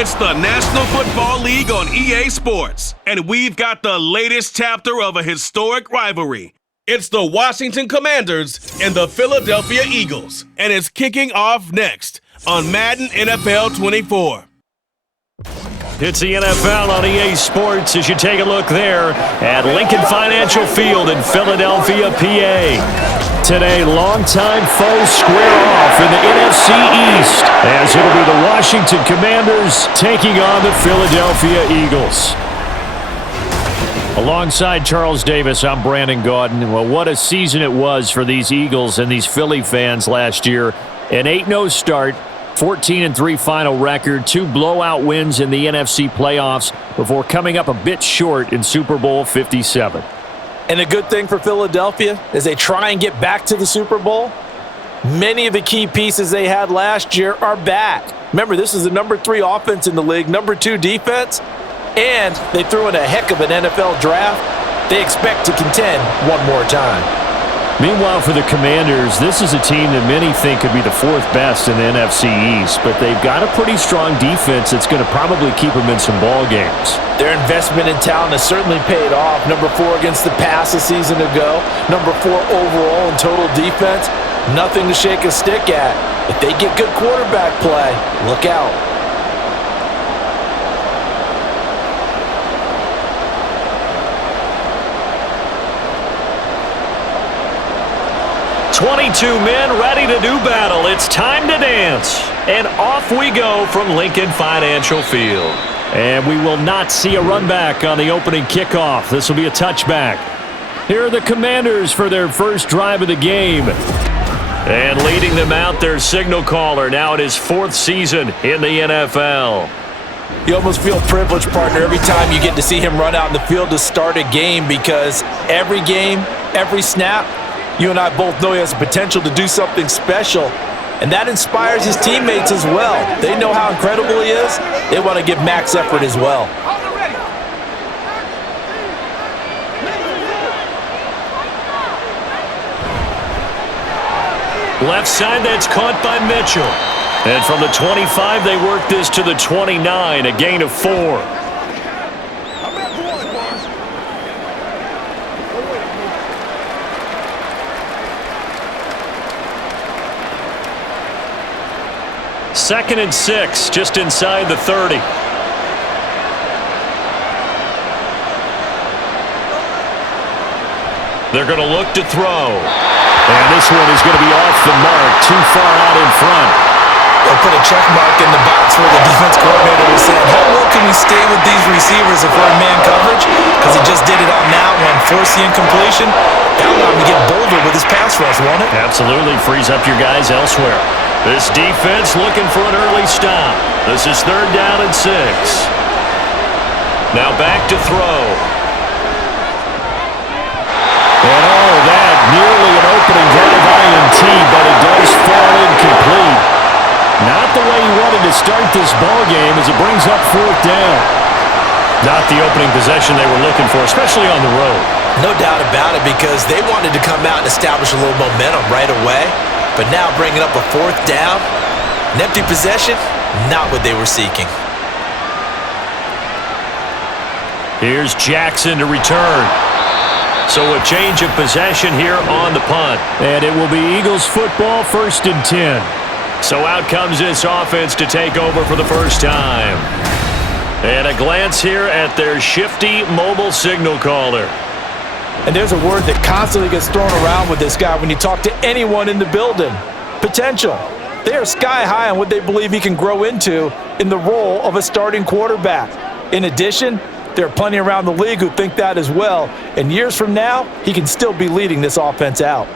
It's the National Football League on EA Sports, and we've got the latest chapter of a historic rivalry. It's the Washington Commanders and the Philadelphia Eagles, and it's kicking off next on Madden NFL 24. It's the NFL on EA Sports as you take a look there at Lincoln Financial Field in Philadelphia, PA. Today, longtime foes square off in the NFC East as it'll be the Washington Commanders taking on the Philadelphia Eagles. Alongside Charles Davis, I'm Brandon Gaudin. Well, what a season it was for these Eagles and these Philly fans last year. An 8-0 start. 14-3 final record, 2 blowout wins in the NFC playoffs before coming up a bit short in Super Bowl 57. And the good thing for Philadelphia is they try and get back to the Super Bowl. Many of the key pieces they had last year are back. Remember, this is the number 3 offense in the league, number 2 defense, and they threw in a heck of an NFL draft. They expect to contend one more time. Meanwhile, for the Commanders, this is a team that many think could be the 4th best in the NFC East, but they've got a pretty strong defense that's going to probably keep them in some ball games. Their investment in talent has certainly paid off. Number 4 against the pass a season ago. Number 4 overall in total defense. Nothing to shake a stick at. If they get good quarterback play, look out. 22 men ready to do battle. It's time to dance. And off we go from Lincoln Financial Field. And we will not see a run back on the opening kickoff. This will be a touchback. Here are the Commanders for their first drive of the game. And leading them out, their signal caller, now in his 4th season in the NFL. You almost feel privileged, partner, every time you get to see him run out in the field to start a game, because every game, every snap, you and I both know he has the potential to do something special, and that inspires his teammates as well. They know how incredible he is. They want to give max effort as well. Left side, that's caught by Mitchell. And from the 25, they work this to the 29, a gain of 4. Second and 6, just inside the 30. They're going to look to throw. And this one is going to be off the mark, too far out in front. They'll put a check mark in the box where the defense coordinator was saying, how well can we stay with these receivers if we're in man coverage? Because he just did it on that one, force the incompletion. That allowed him to get bolder with his pass rush, won't it? Absolutely, frees up your guys elsewhere. This defense looking for an early stop. This is 3rd down and 6. Now back to throw. And that nearly an opening drive INT, but it does fall incomplete. Not the way he wanted to start this ball game as it brings up 4th down. Not the opening possession they were looking for, especially on the road. No doubt about it, because they wanted to come out and establish a little momentum right away. But now bringing up a 4th down, an empty possession, not what they were seeking. Here's Jackson to return. So a change of possession here on the punt. And it will be Eagles football, 1st and 10. So out comes this offense to take over for the first time. And a glance here at their shifty mobile signal caller. And there's a word that constantly gets thrown around with this guy when you talk to anyone in the building. Potential. They are sky high on what they believe he can grow into in the role of a starting quarterback. In addition, there are plenty around the league who think that as well. And years from now, he can still be leading this offense out.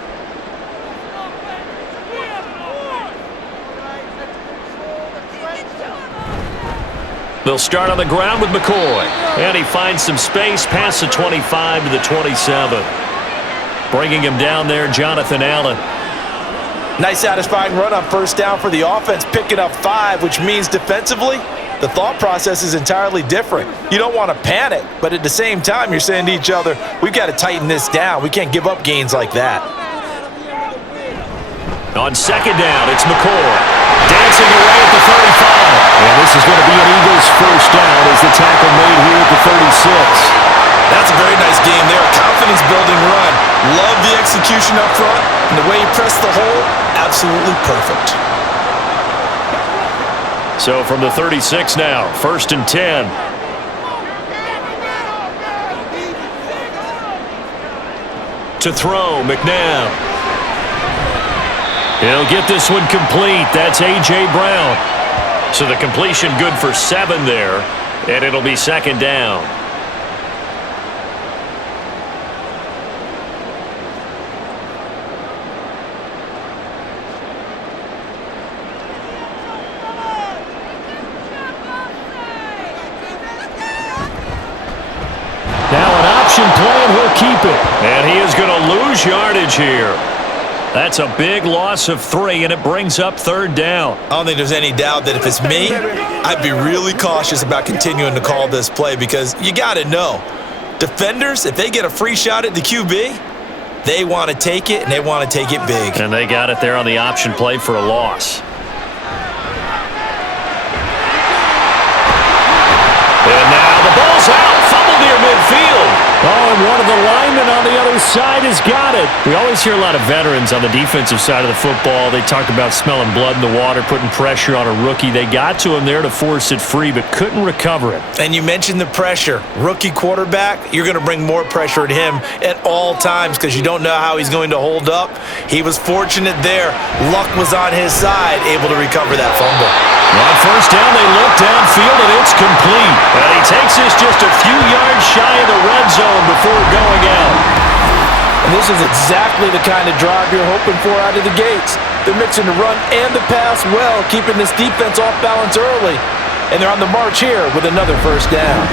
They'll start on the ground with McCoy. And he finds some space past the 25 to the 27. Bringing him down there, Jonathan Allen. Nice satisfying run on 1st down for the offense, picking up 5, which means defensively, the thought process is entirely different. You don't want to panic, but at the same time, you're saying to each other, we've got to tighten this down. We can't give up gains like that. On 2nd down, it's McCoy. dancing away at the 35. And this is going to be an Eagles first down as the tackle made here at the 36. That's a very nice game there. Confidence-building run. Love the execution up front. And the way he pressed the hole, absolutely perfect. So from the 36 now, 1st and 10. To throw, McNabb. He'll get this one complete. That's A.J. Brown. So the completion good for 7 there, and it'll be 2nd down. Now an option play, and he'll keep it. And he is going to lose yardage here. That's a big loss of 3, and it brings up 3rd down. I don't think there's any doubt that if it's me, I'd be really cautious about continuing to call this play because you got to know, defenders, if they get a free shot at the QB, they want to take it, and they want to take it big. And they got it there on the option play for a loss. And now the ball's out. Fumble near midfield. Oh, and one of the linemen on the other side has got it. We always hear a lot of veterans on the defensive side of the football. They talk about smelling blood in the water, putting pressure on a rookie. They got to him there to force it free, but couldn't recover it. And you mentioned the pressure. Rookie quarterback, you're going to bring more pressure at him at all times because you don't know how he's going to hold up. He was fortunate there. Luck was on his side, able to recover that fumble. On 1st down, they look downfield, and it's complete. And he takes this just a few yards shy of the red zone before going out. And this is exactly the kind of drive you're hoping for out of the gates. They're mixing the run and the pass well, keeping this defense off balance early. And they're on the march here with another 1st down.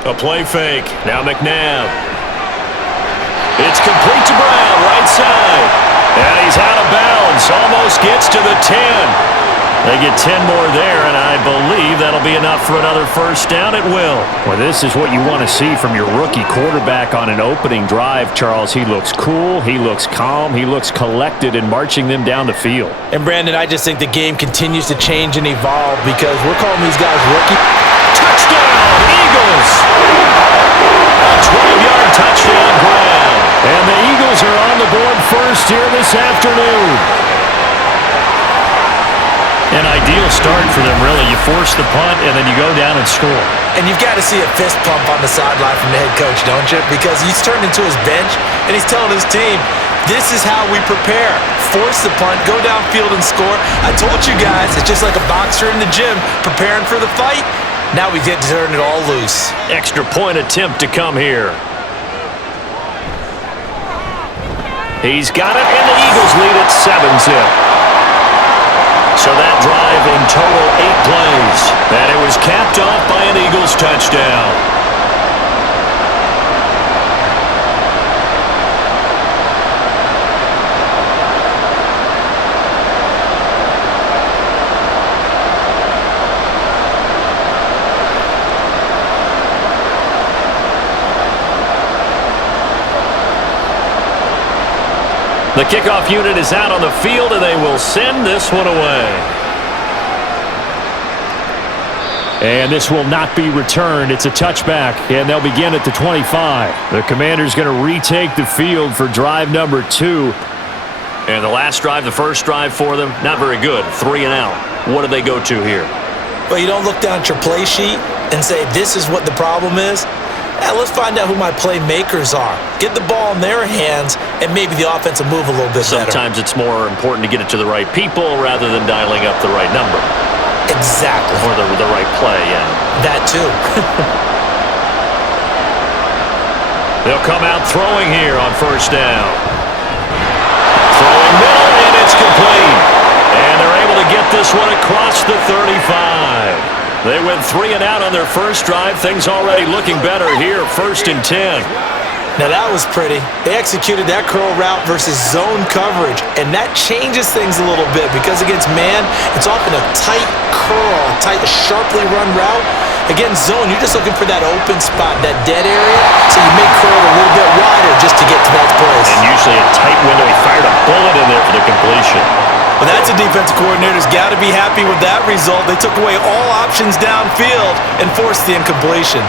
A play fake. Now McNabb. It's complete to Brown, right side. And he's out of bounds. Almost gets to the 10. They get 10 more there, and I believe that'll be enough for another 1st down. It will. Well, this is what you want to see from your rookie quarterback on an opening drive, Charles. He looks cool. He looks calm. He looks collected in marching them down the field. And, Brandon, I just think the game continues to change and evolve because we're calling these guys rookie. Touchdown, Eagles! A 12-yard touchdown grab. And the Eagles are on the board first here this afternoon. An ideal start for them, really. You force the punt, and then you go down and score. And you've got to see a fist pump on the sideline from the head coach, don't you? Because he's turned into his bench, and he's telling his team, this is how we prepare. Force the punt, go downfield and score. I told you guys, it's just like a boxer in the gym preparing for the fight. Now we get to turn it all loose. Extra point attempt to come here. He's got it, and the Eagles lead at 7-zip. So that drive in total 8 plays. And it was capped off by an Eagles touchdown. The kickoff unit is out on the field, and they will send this one away. And this will not be returned. It's a touchback, and they'll begin at the 25. The Commanders going to retake the field for drive number 2. And the last drive, the first drive for them, not very good. 3 and out. What do they go to here? Well, you don't look down at your play sheet and say, this is what the problem is. Let's find out who my playmakers are. Get the ball in their hands, and maybe the offense will move a little bit better. Sometimes it's more important to get it to the right people rather than dialing up the right number. Exactly. Or the right play, yeah. That too. They'll come out throwing here on 1st down. Throwing middle, and it's complete. And they're able to get this one across the 35. They went 3 and out on their first drive. Things already looking better here, 1st and 10. Now that was pretty. They executed that curl route versus zone coverage, and that changes things a little bit because against man, it's often a tight curl, sharply run route. Against zone, you're just looking for that open spot, that dead area, so you may curl a little bit wider just to get to that place. And usually a tight window. He fired a bullet in there for the completion. Well, that's a defensive coordinator's got to be happy with that result. They took away all options downfield and forced the incompletion.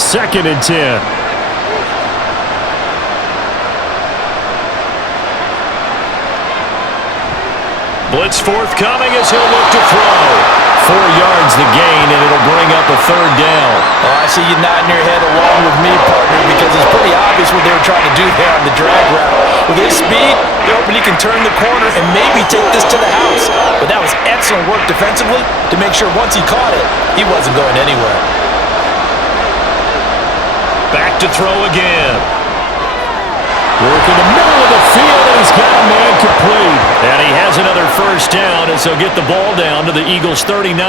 2nd and 10. Blitz forthcoming as he'll look to throw. 4 yards the gain, and it'll bring up a 3rd down. Oh, I see you nodding your head along with me, partner, because it's pretty obvious what they were trying to do there on the drag route. With his speed, they're hoping he can turn the corner and maybe take this to the house. But that was excellent work defensively to make sure once he caught it, he wasn't going anywhere. Back to throw again. Work in the middle of the field, and he's got a man complete. And he has another 1st down as they'll get the ball down to the Eagles' 39.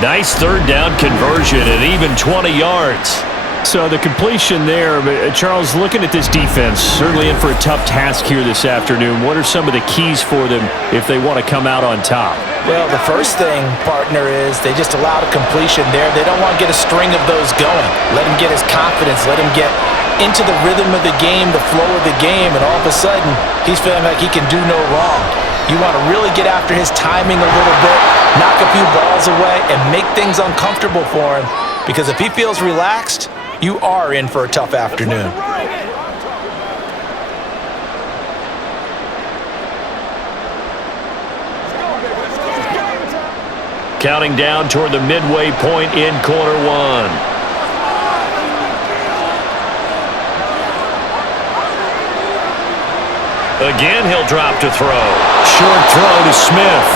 Nice 3rd down conversion and even 20 yards. So the completion there, Charles, looking at this defense, certainly in for a tough task here this afternoon. What are some of the keys for them if they want to come out on top? Well, the first thing, partner, is they just allowed a completion there. They don't want to get a string of those going. Let him get his confidence. Let him get into the rhythm of the game, the flow of the game, and all of a sudden, he's feeling like he can do no wrong. You want to really get after his timing a little bit, knock a few balls away, and make things uncomfortable for him, because if he feels relaxed, you are in for a tough afternoon. Counting down toward the midway point in quarter 1. Again, he'll drop to throw. Short throw to Smith.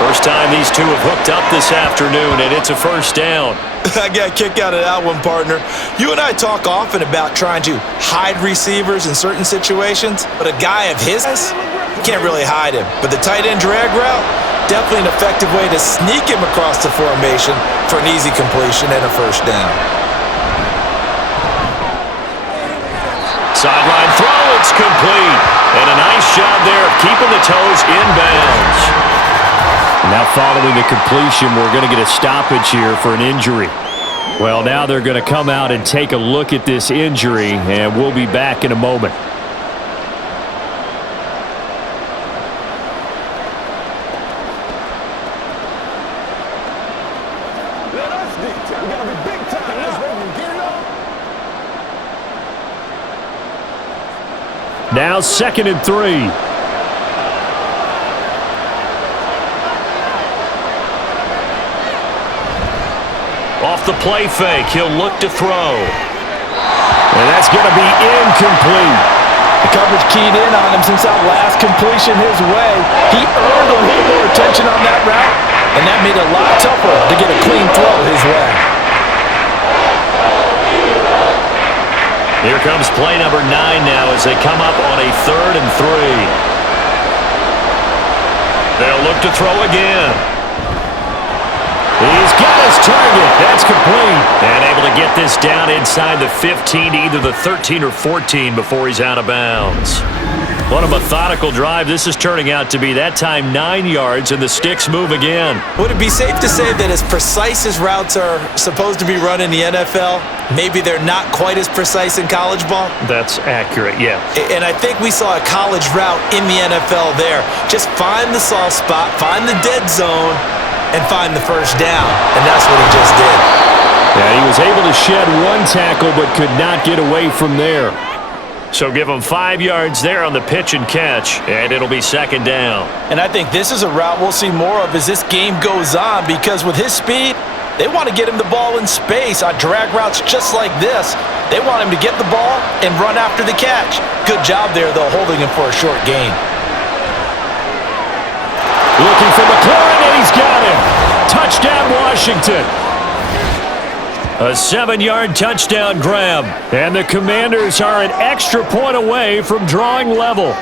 First time these two have hooked up this afternoon, and it's a 1st down. I got a kick out of that one, partner. You and I talk often about trying to hide receivers in certain situations, but a guy of his, you can't really hide him. But the tight end drag route, definitely an effective way to sneak him across the formation for an easy completion and a 1st down. Sideline throw, it's complete. And a nice job there of keeping the toes inbounds. Now following the completion, we're going to get a stoppage here for an injury. Well, now they're going to come out and take a look at this injury, and we'll be back in a moment. Now 2nd and 3. Off the play fake, he'll look to throw. And that's going to be incomplete. The coverage keyed in on him since that last completion his way. He earned a little more attention on that route, and that made it a lot tougher to get a clean throw his way. Here comes play number 9 now as they come up on a 3rd and 3. They'll look to throw again. He's got his target. That's complete. And able to get this down inside the 15 to either the 13 or 14 before he's out of bounds. What a methodical drive this is turning out to be. That time 9 yards, and the sticks move again. Would it be safe to say that as precise as routes are supposed to be run in the NFL, maybe they're not quite as precise in college ball? That's accurate, yeah. And I think we saw a college route in the NFL there. Just find the soft spot, find the dead zone, and find the 1st down. And that's what he just did. Yeah, he was able to shed 1 tackle but could not get away from there. So give him 5 yards there on the pitch and catch, and it'll be 2nd down. And I think this is a route we'll see more of as this game goes on, because with his speed, they want to get him the ball in space on drag routes just like this. They want him to get the ball and run after the catch. Good job there, though, holding him for a short gain. Looking for McLaurin, and he's got him. Touchdown, Washington. A 7-yard touchdown grab. And the Commanders are an extra point away from drawing level.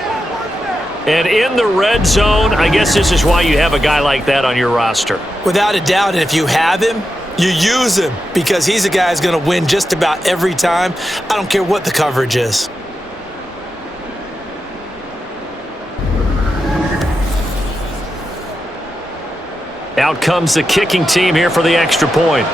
And in the red zone, I guess this is why you have a guy like that on your roster. Without a doubt, and if you have him, You use him because he's a guy who's going to win just about every time. I don't care what the coverage is. Out comes the kicking team here for the extra point.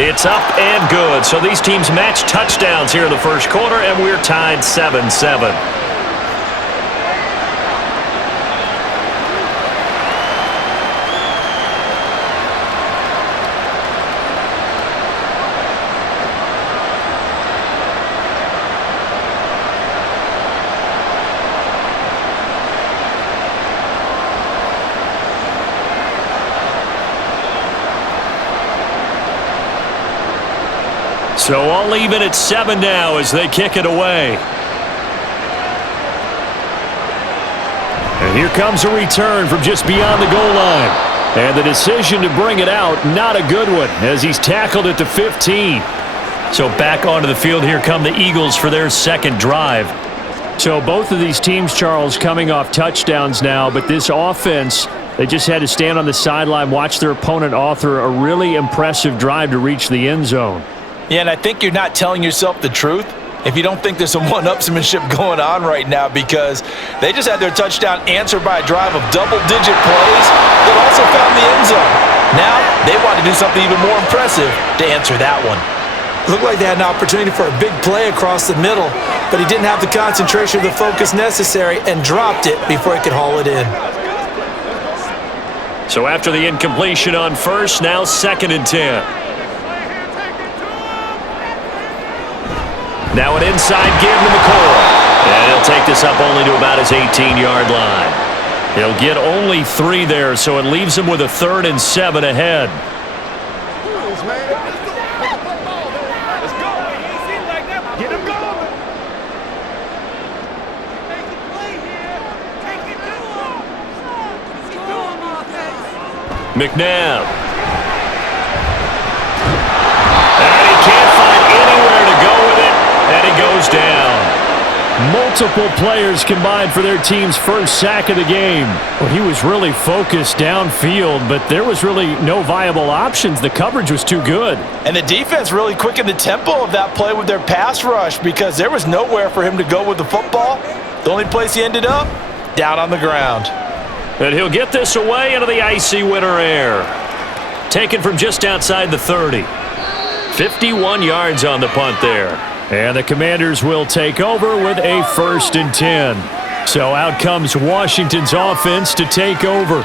It's up and good. So these teams match touchdowns here in the first quarter, and we're tied 7-7. So all even at 7 now as they kick it away. And here comes a return from just beyond the goal line. And the decision to bring it out, not a good one, as he's tackled at the 15. So back onto the field, here come the Eagles for their second drive. So both of these teams, Charles, coming off touchdowns now, but this offense, they just had to stand on the sideline, watch their opponent author a really impressive drive to reach the end zone. Yeah, and I think you're not telling yourself the truth if you don't think there's some one-upsmanship going on right now, because they just had their touchdown answered by a drive of double-digit plays that also found the end zone. Now they want to do something even more impressive to answer that one. Looked like they had an opportunity for a big play across the middle, but he didn't have the concentration or the focus necessary and dropped it before he could haul it in. So after the incompletion on first, now 2nd and 10. Now an inside give to McCoy. And he'll take this up only to about his 18-yard line. He'll get only 3 there, so it leaves him with a 3rd and 7 ahead. McNabb. And he can't find anywhere to go with it. And he goes down. Multiple players combined for their team's first sack of the game. Well, he was really focused downfield, but there was really no viable options. The coverage was too good. And the defense really quickened the tempo of that play with their pass rush, because there was nowhere for him to go with the football. The only place he ended up, down on the ground. And he'll get this away into the icy winter air. Taken from just outside the 30. 51 yards on the punt there. And the Commanders will take over with a 1st and 10. So out comes Washington's offense to take over.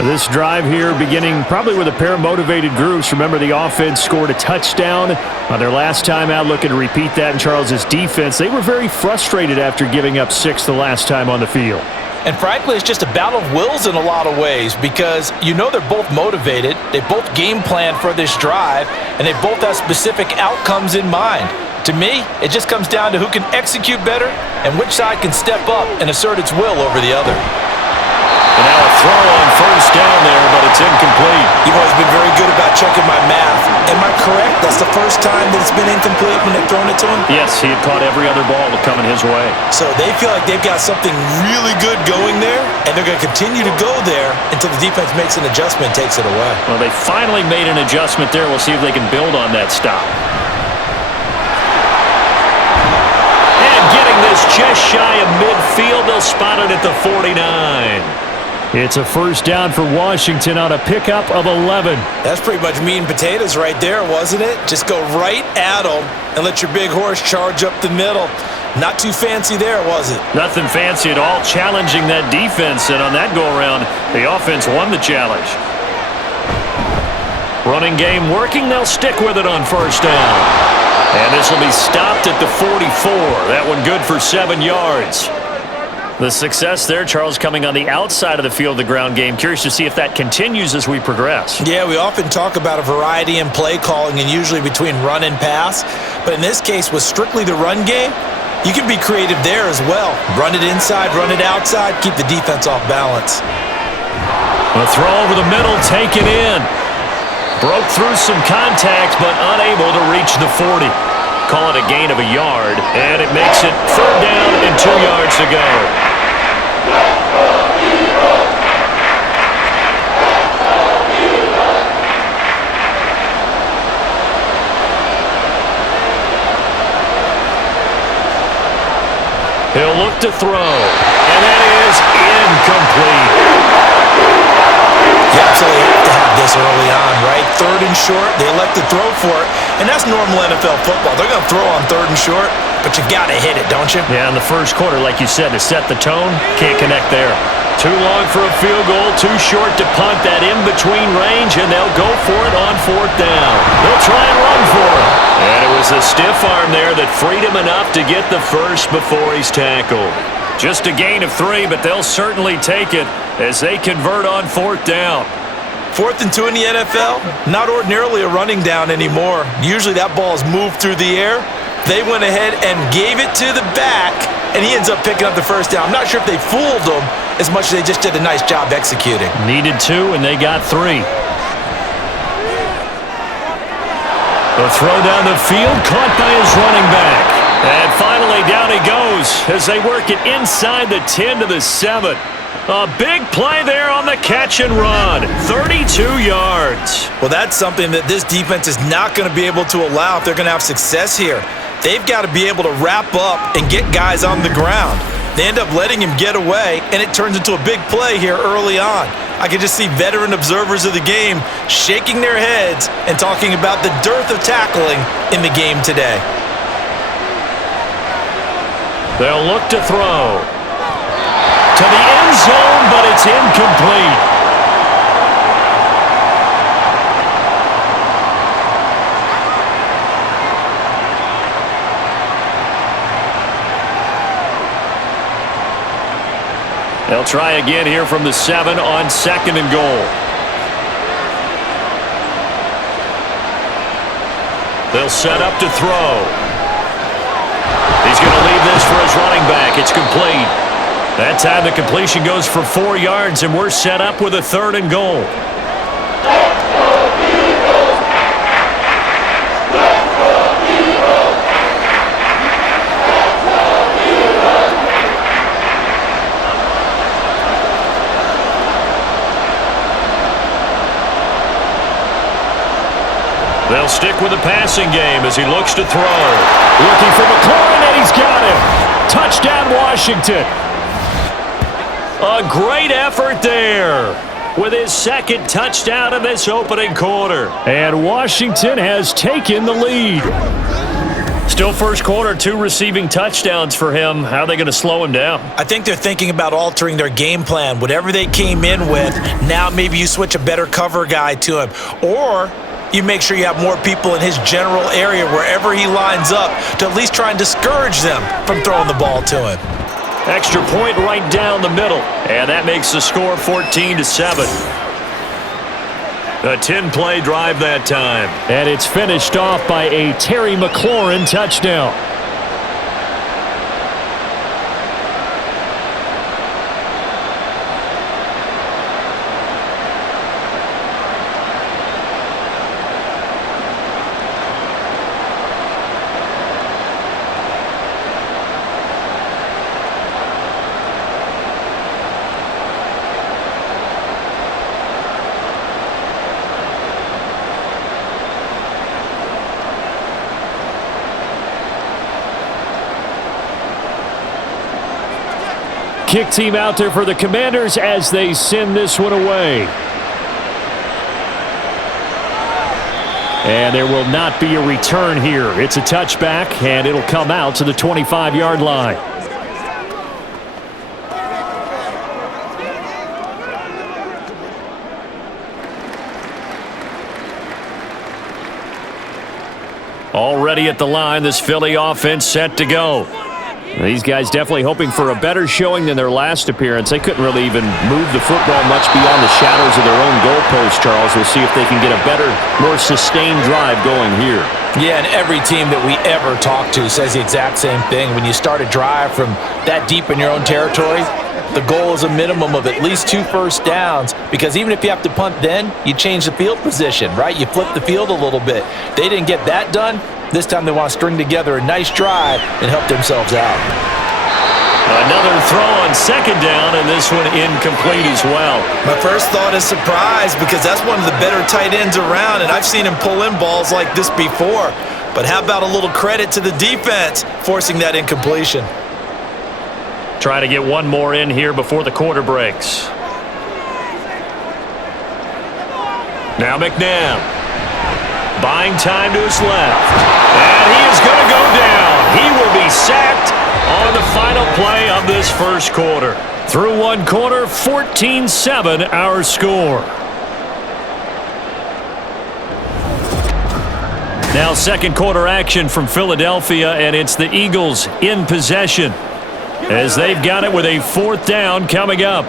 This drive here beginning probably with a pair of motivated groups. Remember, the offense scored a touchdown on their last time out. Looking to repeat that in Charles's defense. They were very frustrated after giving up 6 the last time on the field. And frankly, it's just a battle of wills in a lot of ways, because you know they're both motivated, they both game plan for this drive, and they both have specific outcomes in mind. To me, it just comes down to who can execute better and which side can step up and assert its will over the other. And now a throw on first down there, but it's incomplete. You've always been very good about checking my math. Am I correct? That's the first time that it's been incomplete when they've thrown it to him? Yes, he had caught every other ball coming his way. So they feel like they've got something really good going there, and they're going to continue to go there until the defense makes an adjustment and takes it away. Well, they finally made an adjustment there. We'll see if they can build on that stop. And getting this just shy of midfield, they'll spot it at the 49. It's a first down for Washington on a pickup of 11. That's pretty much meat and potatoes right there, wasn't it? Just go right at them and let your big horse charge up the middle. Not too fancy there, was it? Nothing fancy at all, challenging that defense, and on that go-around, the offense won the challenge. Running game working, they'll stick with it on first down. And this will be stopped at the 44. That one good for 7 yards. The success there, Charles, coming on the outside of the field, the ground game. Curious to see if that continues as we progress. Yeah, we often talk about a variety in play calling and usually between run and pass. But in this case, with strictly the run game, you can be creative there as well. Run it inside, run it outside, keep the defense off balance. A throw over the middle, taken in. Broke through some contact, but unable to reach the 40. Call it a gain of a yard, and it makes it 3rd down and 2 yards to go. He'll look to throw, and that is incomplete. You absolutely have to have this early on, right? 3rd and short, they elect to throw for it, and that's normal NFL football. They're going to throw on 3rd and short, but you got to hit it, don't you? Yeah, in the first quarter, like you said, to set the tone, can't connect there. Too long for a field goal, too short to punt that in-between range, and they'll go for it on 4th down. They'll try and run for it. And it was a stiff arm there that freed him enough to get the first before he's tackled. Just a gain of 3, but they'll certainly take it as they convert on 4th down. 4th and 2 in the NFL, not ordinarily a running down anymore. Usually that ball is moved through the air. They went ahead and gave it to the back, and he ends up picking up the first down. I'm not sure if they fooled him as much as they just did a nice job executing. Needed 2, and they got 3. The throw down the field, caught by his running back. And finally down he goes as they work it inside the 10 to the 7. A big play there on the catch and run. 32 yards. Well, that's something that this defense is not going to be able to allow if they're going to have success here. They've got to be able to wrap up and get guys on the ground. They end up letting him get away, and it turns into a big play here early on. I can just see veteran observers of the game shaking their heads and talking about the dearth of tackling in the game today. They'll look to throw. To the end zone, but it's incomplete. They'll try again here from the 7 on 2nd and goal. They'll set up to throw. He's going to leave this for his running back. It's complete. That time the completion goes for 4 yards, and we're set up with a 3rd and goal. They'll stick with the passing game as he looks to throw. Looking for McLaurin, and he's got him. Touchdown, Washington. A great effort there with his 2nd touchdown in this opening quarter. And Washington has taken the lead. Still first quarter, 2 receiving touchdowns for him. How are they going to slow him down? I think they're thinking about altering their game plan. Whatever they came in with, now maybe you switch a better cover guy to him. Or you make sure you have more people in his general area wherever he lines up to at least try and discourage them from throwing the ball to him. Extra point right down the middle. And that makes the score 14-7. A 10-play drive that time. And it's finished off by a Terry McLaurin touchdown. Kick team out there for the Commanders as they send this one away. And there will not be a return here. It's a touchback, and it'll come out to the 25-yard line. Already at the line, this Philly offense set to go. These guys definitely hoping for a better showing than their last appearance. They couldn't really even move the football much beyond the shadows of their own goalpost, Charles. We'll see if they can get a better, more sustained drive going here. Yeah, and every team that we ever talk to says the exact same thing. When you start a drive from that deep in your own territory, the goal is a minimum of at least 2 first downs, because even if you have to punt then, you change the field position, right? You flip the field a little bit. They didn't get that done. This time they want to string together a nice drive and help themselves out. Another throw on 2nd down, and this one incomplete as well. My first thought is surprise, because that's one of the better tight ends around, and I've seen him pull in balls like this before. But how about a little credit to the defense forcing that incompletion? try to get one more in here before the quarter breaks. Now McNabb. Buying time to his left. And he is going to go down. He will be sacked on the final play of this first quarter. Through one quarter, 14-7 our score. Now second quarter action from Philadelphia, and it's the Eagles in possession as they've got it with a fourth down coming up.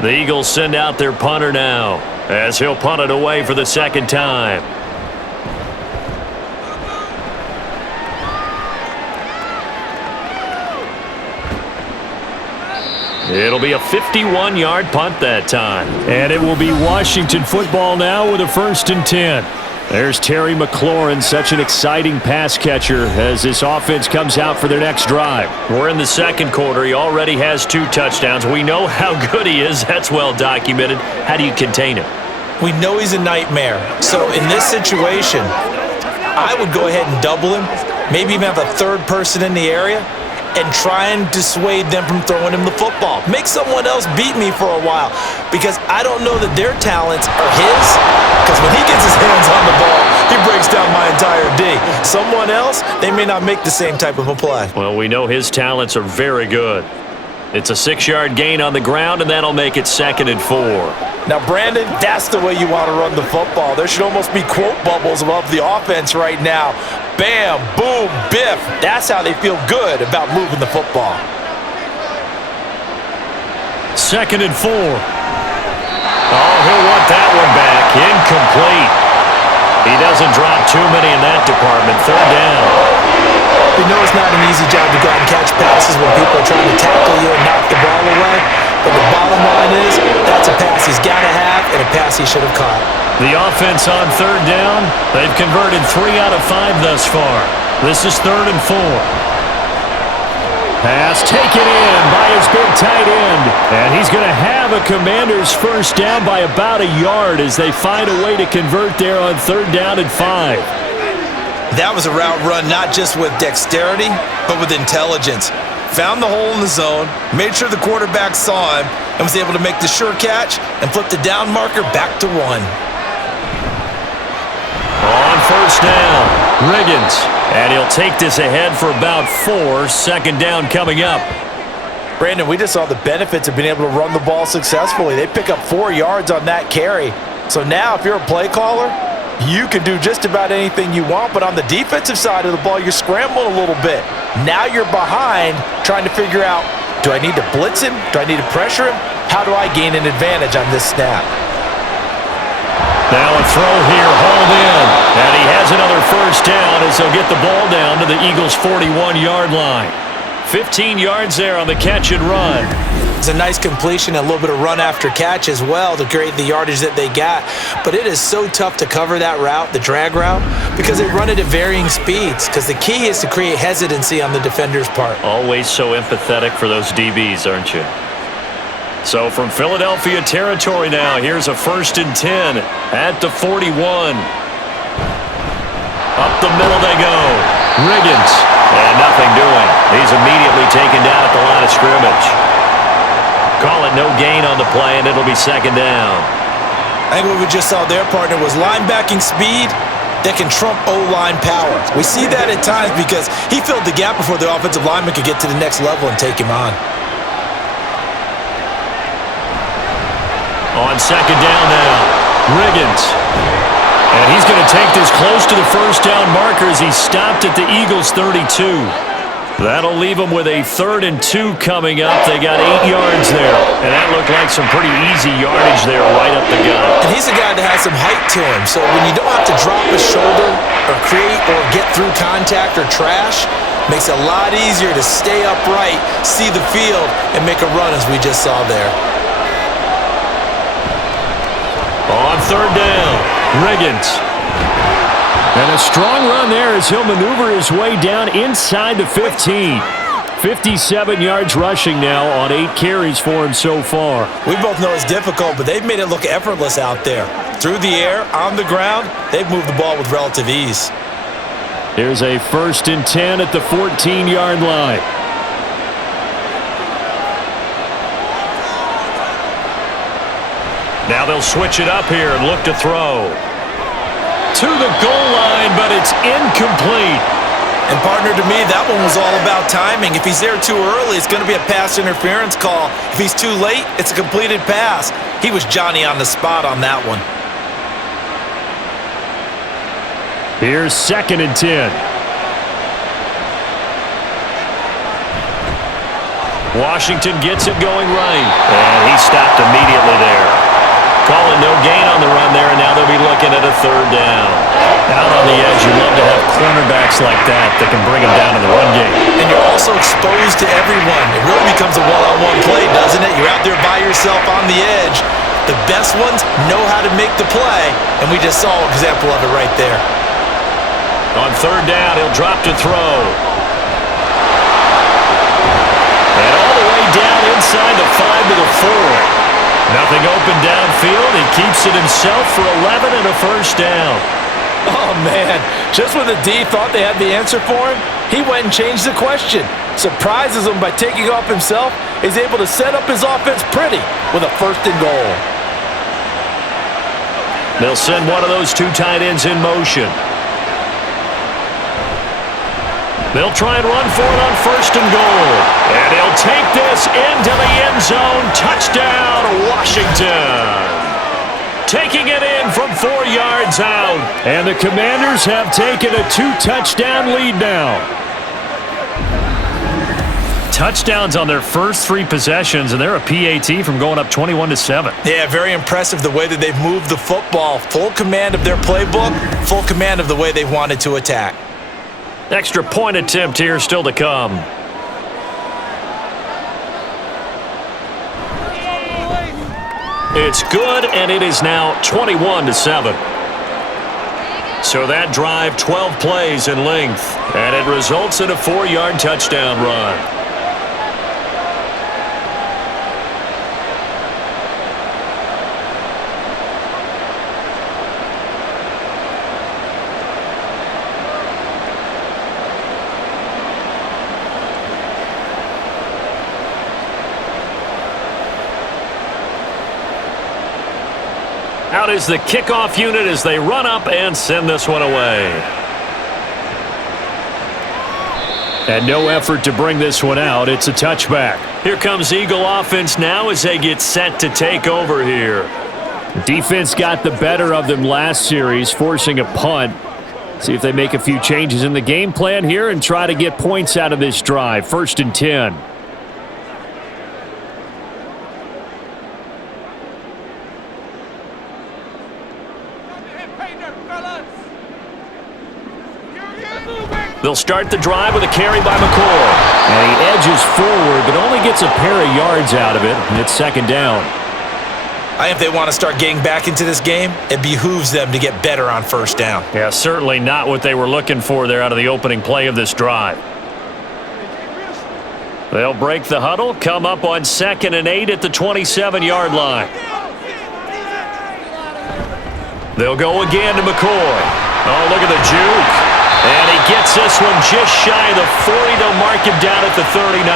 The Eagles send out their punter now as he'll punt it away for the second time. It'll be a 51-yard punt that time. And it will be Washington football now with a 1st and 10. There's Terry McLaurin, such an exciting pass catcher as this offense comes out for their next drive. We're in the second quarter. He already has 2 touchdowns. We know how good he is. That's well documented. How do you contain him? We know he's a nightmare. So in this situation, I would go ahead and double him, maybe even have a third person in the area, and try and dissuade them from throwing him the football. Make someone else beat me for a while, because I don't know that their talents are his, because when he gets his hands on the ball, he breaks down my entire D. Someone else, they may not make the same type of a play. Well, we know his talents are very good. It's a 6-yard gain on the ground, and that'll make it 2nd and 4. Now, Brandon, that's the way you want to run the football. There should almost be quote bubbles above the offense right now. Bam, boom, biff. That's how they feel good about moving the football. 2nd and 4. Oh, he'll want that one back. Incomplete. He doesn't drop too many in that department. 3rd down. We know it's not an easy job to go out and catch passes when people are trying to tackle you and knock the ball away. But the bottom line is, that's a pass he's got to have and a pass he should have caught. The offense on 3rd down, they've converted 3 out of 5 thus far. This is 3rd and 4. Pass taken in by his big tight end. And he's going to have a Commanders first down by about a yard as they find a way to convert there on 3rd down and 5. That was a route run not just with dexterity, but with intelligence. Found the hole in the zone, made sure the quarterback saw him, and was able to make the sure catch and flip the down marker back to 1. On 1st down, Riggins. And he'll take this ahead for about 4. 2nd down coming up. Brandon, we just saw the benefits of being able to run the ball successfully. They pick up 4 yards on that carry. So now if you're a play caller, you can do just about anything you want, but on the defensive side of the ball, you're scrambling a little bit. Now you're behind trying to figure out, do I need to blitz him? Do I need to pressure him? How do I gain an advantage on this snap? Now a throw here, hauled in. And he has another 1st down as they'll get the ball down to the Eagles' 41-yard line. 15 yards there on the catch and run. It's a nice completion, a little bit of run after catch as well to create the yardage that they got. But it is so tough to cover that route, the drag route, because they run it at varying speeds. Because the key is to create hesitancy on the defender's part. Always so empathetic for those DBs, aren't you? So from Philadelphia territory now, here's a 1st and 10 at the 41. Up the middle they go. Riggins. And nothing doing. He's immediately taken down at the line of scrimmage. Call it no gain on the play, and it'll be 2nd down. I think what we just saw their partner was linebacking speed that can trump O-line power. We see that at times because he filled the gap before the offensive lineman could get to the next level and take him on. On 2nd down now, Riggins. And he's going to take this close to the 1st down marker as he stopped at the Eagles' 32. That'll leave them with a 3rd and 2 coming up. They got 8 yards there. And that looked like some pretty easy yardage there right up the gut. And he's a guy that has some height to him. So when you don't have to drop a shoulder or create or get through contact or trash, makes it a lot easier to stay upright, see the field, and make a run as we just saw there. On 3rd down, Riggins. And a strong run there as he'll maneuver his way down inside the 15. 57 yards rushing now on 8 carries for him so far. We both know it's difficult, but they've made it look effortless out there. Through the air, on the ground, they've moved the ball with relative ease. Here's a 1st and 10 at the 14-yard line. Now they'll switch it up here and look to throw. To the goal line, but it's incomplete. And partner, to me, that one was all about timing. If he's there too early, it's going to be a pass interference call. If he's too late, it's a completed pass. He was Johnny on the spot on that one. Here's 2nd and 10. Washington gets it going right. And he stopped immediately there. Calling no gain on the run there, and now they'll be looking at a 3rd down. Out on the edge, you love to have cornerbacks like that can bring them down in the run game. And you're also exposed to everyone. It really becomes a one-on-one play, doesn't it? You're out there by yourself on the edge. The best ones know how to make the play, and we just saw an example of it right there. On 3rd down, he'll drop to throw. And all the way down inside the 5 to the 4. Nothing open downfield. He keeps it himself for 11 and a 1st down. Oh, man. Just when the D thought they had the answer for him, he went and changed the question. Surprises him by taking off himself. He's able to set up his offense pretty with a 1st and goal. They'll send one of those 2 tight ends in motion. They'll try and run for it on 1st and goal. And he'll take this into the end zone. Touchdown, Washington. Taking it in from 4 yards out. And the Commanders have taken a 2-touchdown lead now. Touchdowns on their first 3 possessions, and they're a PAT from going up 21-7. Yeah, very impressive the way that they've moved the football. Full command of their playbook, full command of the way they've wanted to attack. Extra point attempt here still to come. It's good, and it is now 21-7. So that drive, 12 plays in length, and it results in a 4-yard touchdown run. Out is the kickoff unit as they run up and send this one away. And no effort to bring this one out. It's a touchback. Here comes Eagle offense now as they get set to take over here. Defense got the better of them last series, forcing a punt. See if they make a few changes in the game plan here and try to get points out of this drive. 1st and 10. They'll start the drive with a carry by McCoy. And he edges forward, but only gets a pair of yards out of it, and it's 2nd down. I think if they want to start getting back into this game, it behooves them to get better on 1st down. Yeah, certainly not what they were looking for there out of the opening play of this drive. They'll break the huddle, come up on 2nd and 8 at the 27-yard line. They'll go again to McCoy. Oh, look at the juke. And he gets this one just shy of the 40. They'll mark him down at the 39.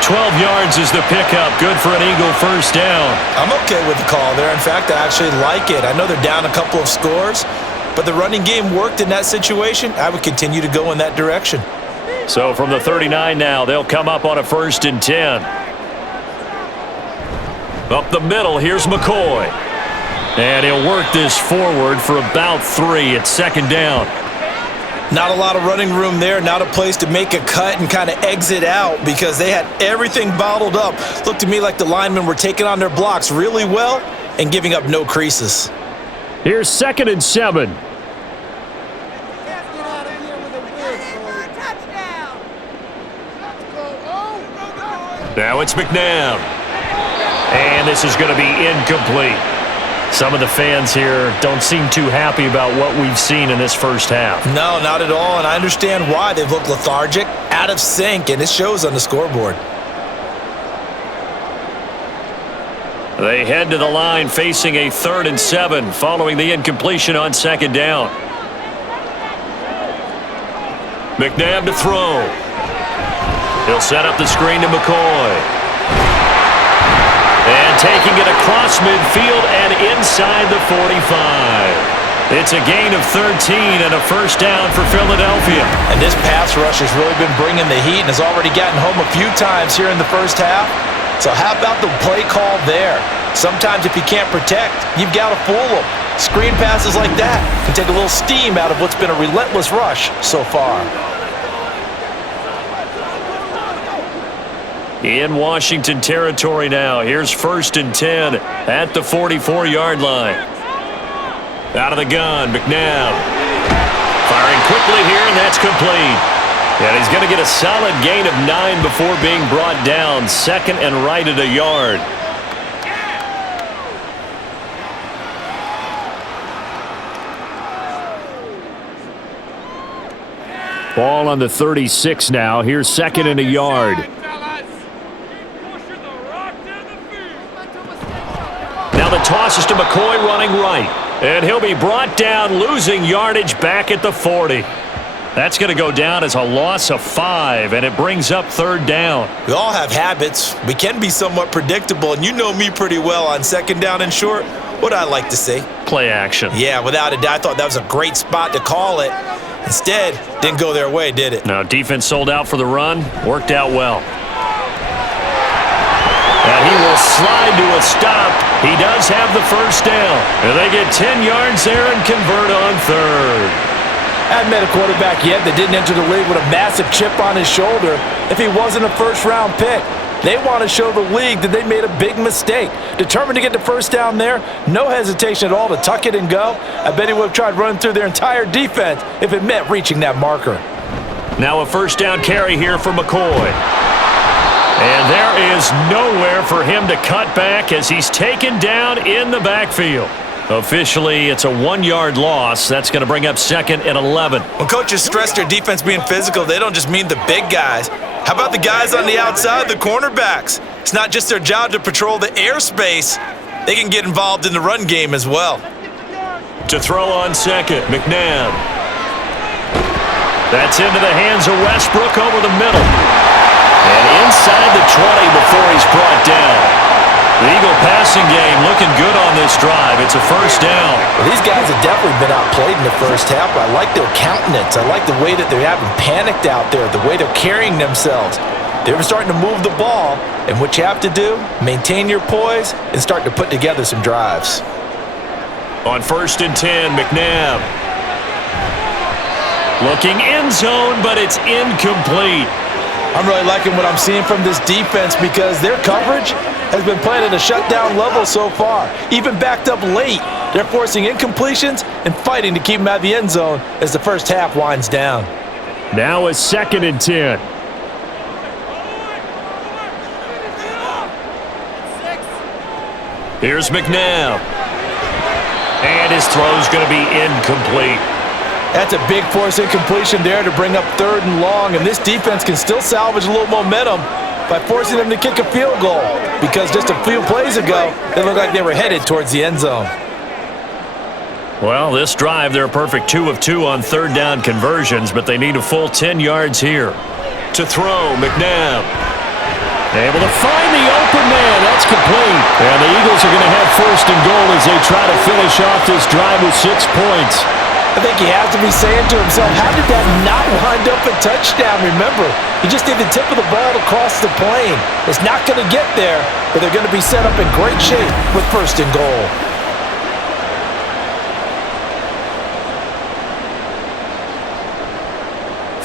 12 yards is the pickup. Good for an Eagle 1st down. I'm okay with the call there. In fact, I actually like it. I know they're down a couple of scores, but the running game worked in that situation. I would continue to go in that direction. So from the 39 now, they'll come up on a 1st and 10. Up the middle, here's McCoy. And he'll work this forward for about 3 at 2nd down. Not a lot of running room there, not a place to make a cut and kind of exit out because they had everything bottled up. Looked to me like the linemen were taking on their blocks really well and giving up no creases. Here's 2nd and 7. Now it's McNabb. And this is going to be incomplete. Some of the fans here don't seem too happy about what we've seen in this first half. No, not at all, and I understand why. They've looked lethargic, out of sync, and it shows on the scoreboard. They head to the line facing a 3rd and 7 following the incompletion on 2nd down. McNabb to throw. He'll set up the screen to McCoy. And taking it across midfield and inside the 45. It's a gain of 13 and a 1st down for Philadelphia. And this pass rush has really been bringing the heat and has already gotten home a few times here in the 1st half. So how about the play call there? Sometimes if you can't protect, you've got to fool them. Screen passes like that can take a little steam out of what's been a relentless rush so far. In Washington territory now. Here's 1st and 10 at the 44-yard line. Out of the gun, McNabb. Firing quickly here, and that's complete. And he's going to get a solid gain of 9 before being brought down. 2nd and right at a yard. Ball on the 36 now. Here's 2nd and a yard. Now the toss is to McCoy running right. And he'll be brought down, losing yardage back at the 40. That's going to go down as a loss of 5, and it brings up 3rd down. We all have habits. We can be somewhat predictable, and you know me pretty well on 2nd down and short. What I like to say? Play action. Yeah, without a doubt. I thought that was a great spot to call it. Instead, didn't go their way, did it? No, defense sold out for the run. Worked out well. And he will slide to a stop. He does have the 1st down. And they get 10 yards there and convert on 3rd. I haven't met a quarterback yet that didn't enter the league with a massive chip on his shoulder if he wasn't a 1st-round pick. They want to show the league that they made a big mistake. Determined to get the 1st down there, no hesitation at all to tuck it and go. I bet he would have tried running through their entire defense if it meant reaching that marker. Now a 1st down carry here for McCoy. And there is nowhere for him to cut back as he's taken down in the backfield. Officially, it's a 1-yard loss. That's going to bring up 2nd and 11. When coaches stress their defense being physical, they don't just mean the big guys. How about the guys on the outside, the cornerbacks? It's not just their job to patrol the airspace. They can get involved in the run game as well. To throw on 2nd, McNabb. That's into the hands of Westbrook over the middle. And inside the 20 before he's brought down. The Eagle passing game looking good on this drive. It's a 1st down. Well, these guys have definitely been outplayed in the 1st half. I like their countenance. I like the way that they're having panicked out there, the way they're carrying themselves. They're starting to move the ball, and what you have to do, maintain your poise and start to put together some drives. On 1st and 10, McNabb. Looking end zone, but it's incomplete. I'm really liking what I'm seeing from this defense because their coverage has been playing at a shutdown level so far. Even backed up late, they're forcing incompletions and fighting to keep them out of the end zone as the 1st half winds down. Now a 2nd and 10. Here's McNabb. And his throw's going to be incomplete. That's a big force incompletion there to bring up 3rd and long, and this defense can still salvage a little momentum by forcing them to kick a field goal because just a few plays ago, they looked like they were headed towards the end zone. Well, this drive, they're a perfect 2 of 2 on 3rd down conversions, but they need a full 10 yards here. To throw, McNabb. Able to find the open man. That's complete. And the Eagles are going to have 1st and goal as they try to finish off this drive with 6 points. I think he has to be saying to himself, how did that not wind up a touchdown? Remember, he just need the tip of the ball to cross the plane. It's not going to get there, but they're going to be set up in great shape with 1st and goal.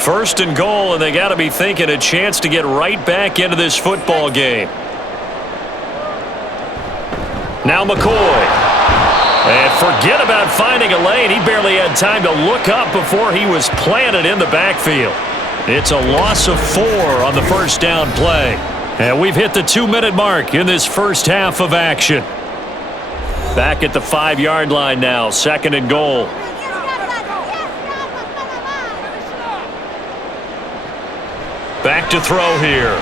First and goal, and they got to be thinking a chance to get right back into this football game. Now McCoy. And forget about finding a lane. He barely had time to look up before he was planted in the backfield. It's a loss of 4 on the 1st down play. And we've hit the 2-minute mark in this 1st half of action. Back at the 5-yard line now, 2nd and goal. Back to throw here.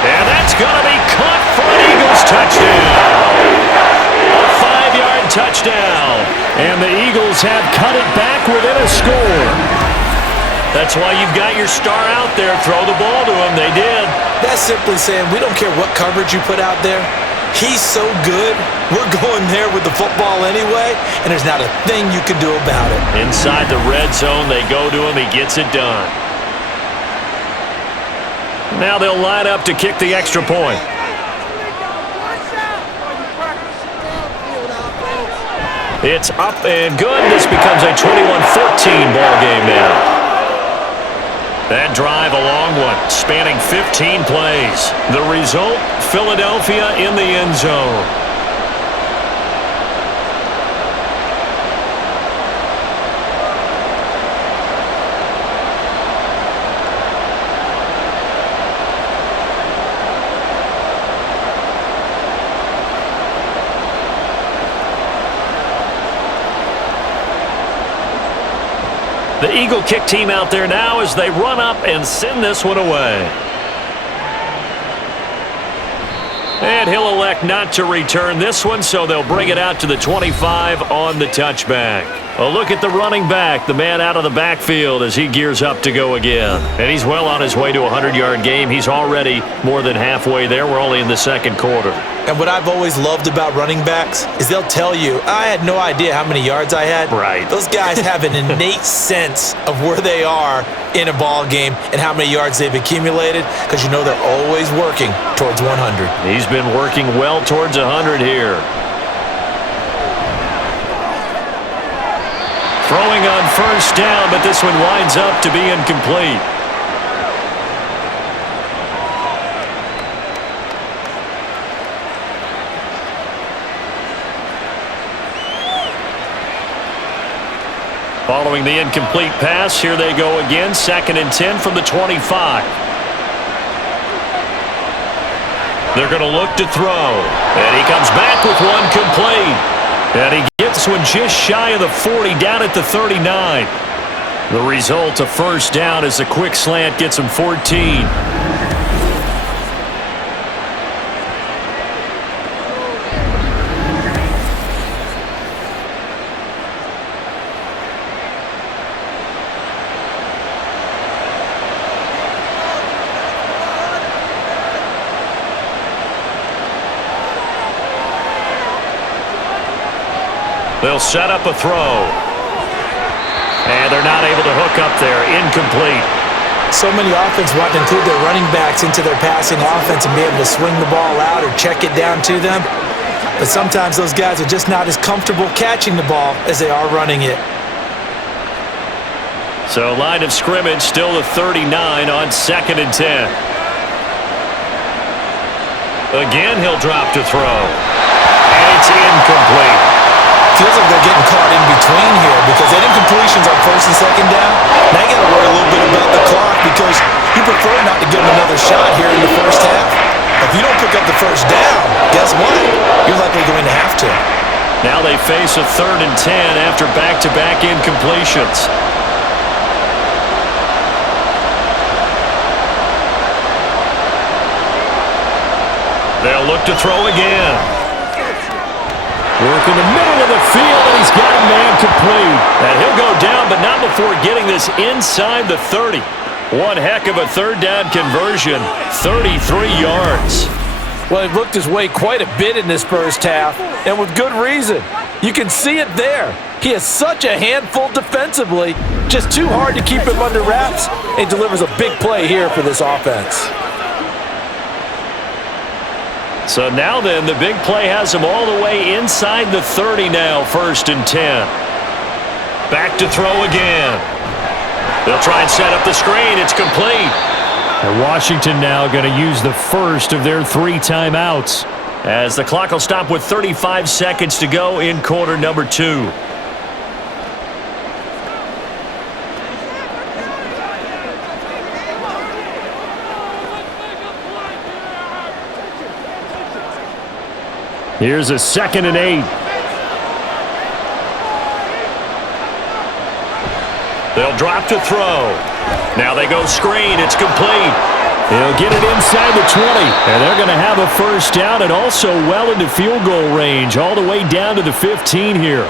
And that's going to be caught for an Eagle Eagles touchdown. A 5-yard touchdown. And the Eagles have cut it back within a score. That's why you've got your star out there. Throw the ball to him. They did. That's simply saying we don't care what coverage you put out there. He's so good, we're going there with the football anyway, and there's not a thing you can do about it. Inside the red zone, they go to him. He gets it done. Now they'll line up to kick the extra point. It's up and good. This becomes a 21-14 ball game now. That drive, a long one, spanning 15 plays. The result, Philadelphia in the end zone. The Eagle kick team out there now as they run up and send this one away. And he'll elect not to return this one, so they'll bring it out to the 25 on the touchback. A look at the running back, the man out of the backfield as he gears up to go again. And he's well on his way to a 100-yard game. He's already more than halfway there. We're only in the second quarter. And what I've always loved about running backs is they'll tell you, I had no idea how many yards I had. Right. Those guys have an innate sense of where they are in a ball game and how many yards they've accumulated, because you know they're always working towards 100. He's been working well towards 100 here. Throwing on first down, but this one winds up to be incomplete. Following the incomplete pass, here they go again. 2nd and 10 from the 25. They're going to look to throw. And he comes back with one complete. And he gets one just shy of the 40, down at the 39. The result, a first down as a quick slant gets him 14. They'll set up a throw. And they're not able to hook up there. Incomplete. So many offenses want to include their running backs into their passing offense and be able to swing the ball out or check it down to them. But sometimes those guys are just not as comfortable catching the ball as they are running it. So line of scrimmage still the 39 on 2nd and 10. Again, he'll drop to throw. And it's incomplete. Feels like they're getting caught in between here because they did incompletions on 1st and 2nd down. Now you got to worry a little bit about the clock because you prefer not to give them another shot here in the first half. If you don't pick up the first down, guess what? You're likely going to have to. Now they face a 3rd and 10 after back-to-back incompletions. They'll look to throw again. Work in the middle of the field, and he's got a man complete. And he'll go down, but not before getting this inside the 30. One heck of a 3rd down conversion, 33 yards. Well, he looked his way quite a bit in this first half, and with good reason. You can see it there. He is such a handful defensively, just too hard to keep him under wraps, and delivers a big play here for this offense. So now then, the big play has him all the way inside the 30 now, 1st and 10. Back to throw again. They'll try and set up the screen. It's complete. And Washington now going to use the first of their 3 timeouts. As the clock will stop with 35 seconds to go in quarter number 2. Here's a 2nd and 8. They'll drop to throw. Now they go screen. It's complete. He'll get it inside the 20, and they're going to have a first down and also well into field goal range, all the way down to the 15 here.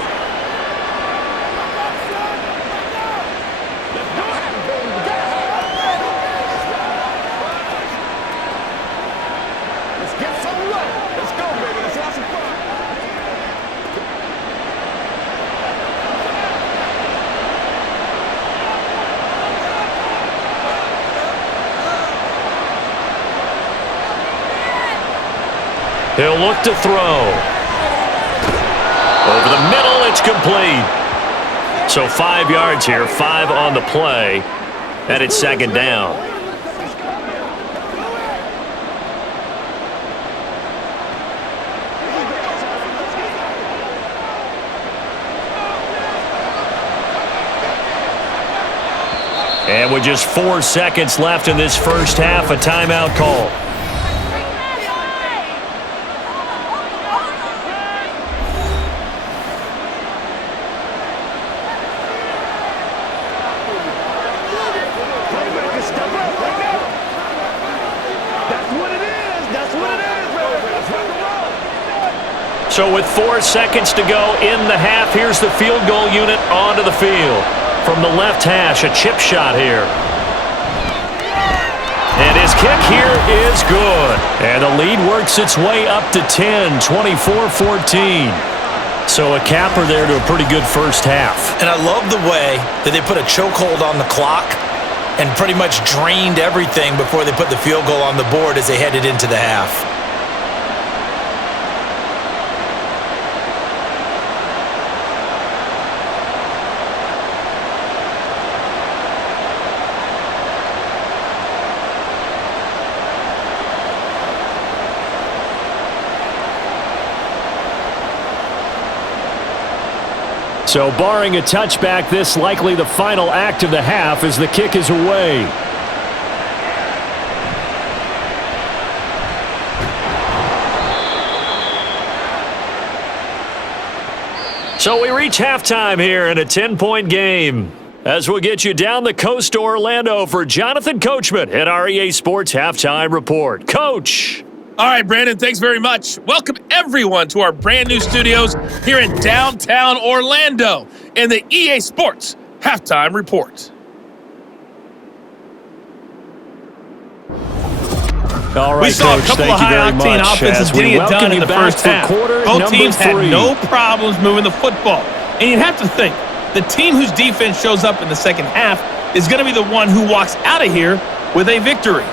He'll look to throw. Over the middle, it's complete. So 5 yards here, 5 on the play, and it's second down. And with just 4 seconds left in this first half, a timeout call. So with 4 seconds to go in the half, here's the field goal unit onto the field. From the left hash, a chip shot here. And his kick here is good. And the lead works its way up to 10, 24-14. So a capper there to a pretty good first half. And I love the way that they put a chokehold on the clock and pretty much drained everything before they put the field goal on the board as they headed into the half. So barring a touchback, this likely the final act of the half as the kick is away. So we reach halftime here in a 10-point game. As we'll get you down the coast to Orlando for Jonathan Coachman at our EA Sports Halftime Report. Coach! All right, Brandon, thanks very much. Welcome, everyone, to our brand new studios here in downtown Orlando in the EA Sports Halftime Report. All right, we saw Coach, a couple thank of you very high-octane much. offenses getting it done in the first half. Both teams had no problems moving the football. And you'd have to think, the team whose defense shows up in the second half is going to be the one who walks out of here with a victory.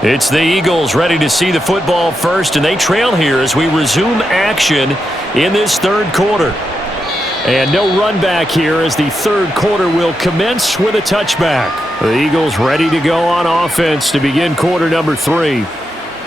It's the Eagles ready to see the football first, and they trail here as we resume action in this third quarter. And no run back here as the third quarter will commence with a touchback. The Eagles ready to go on offense to begin quarter number 3.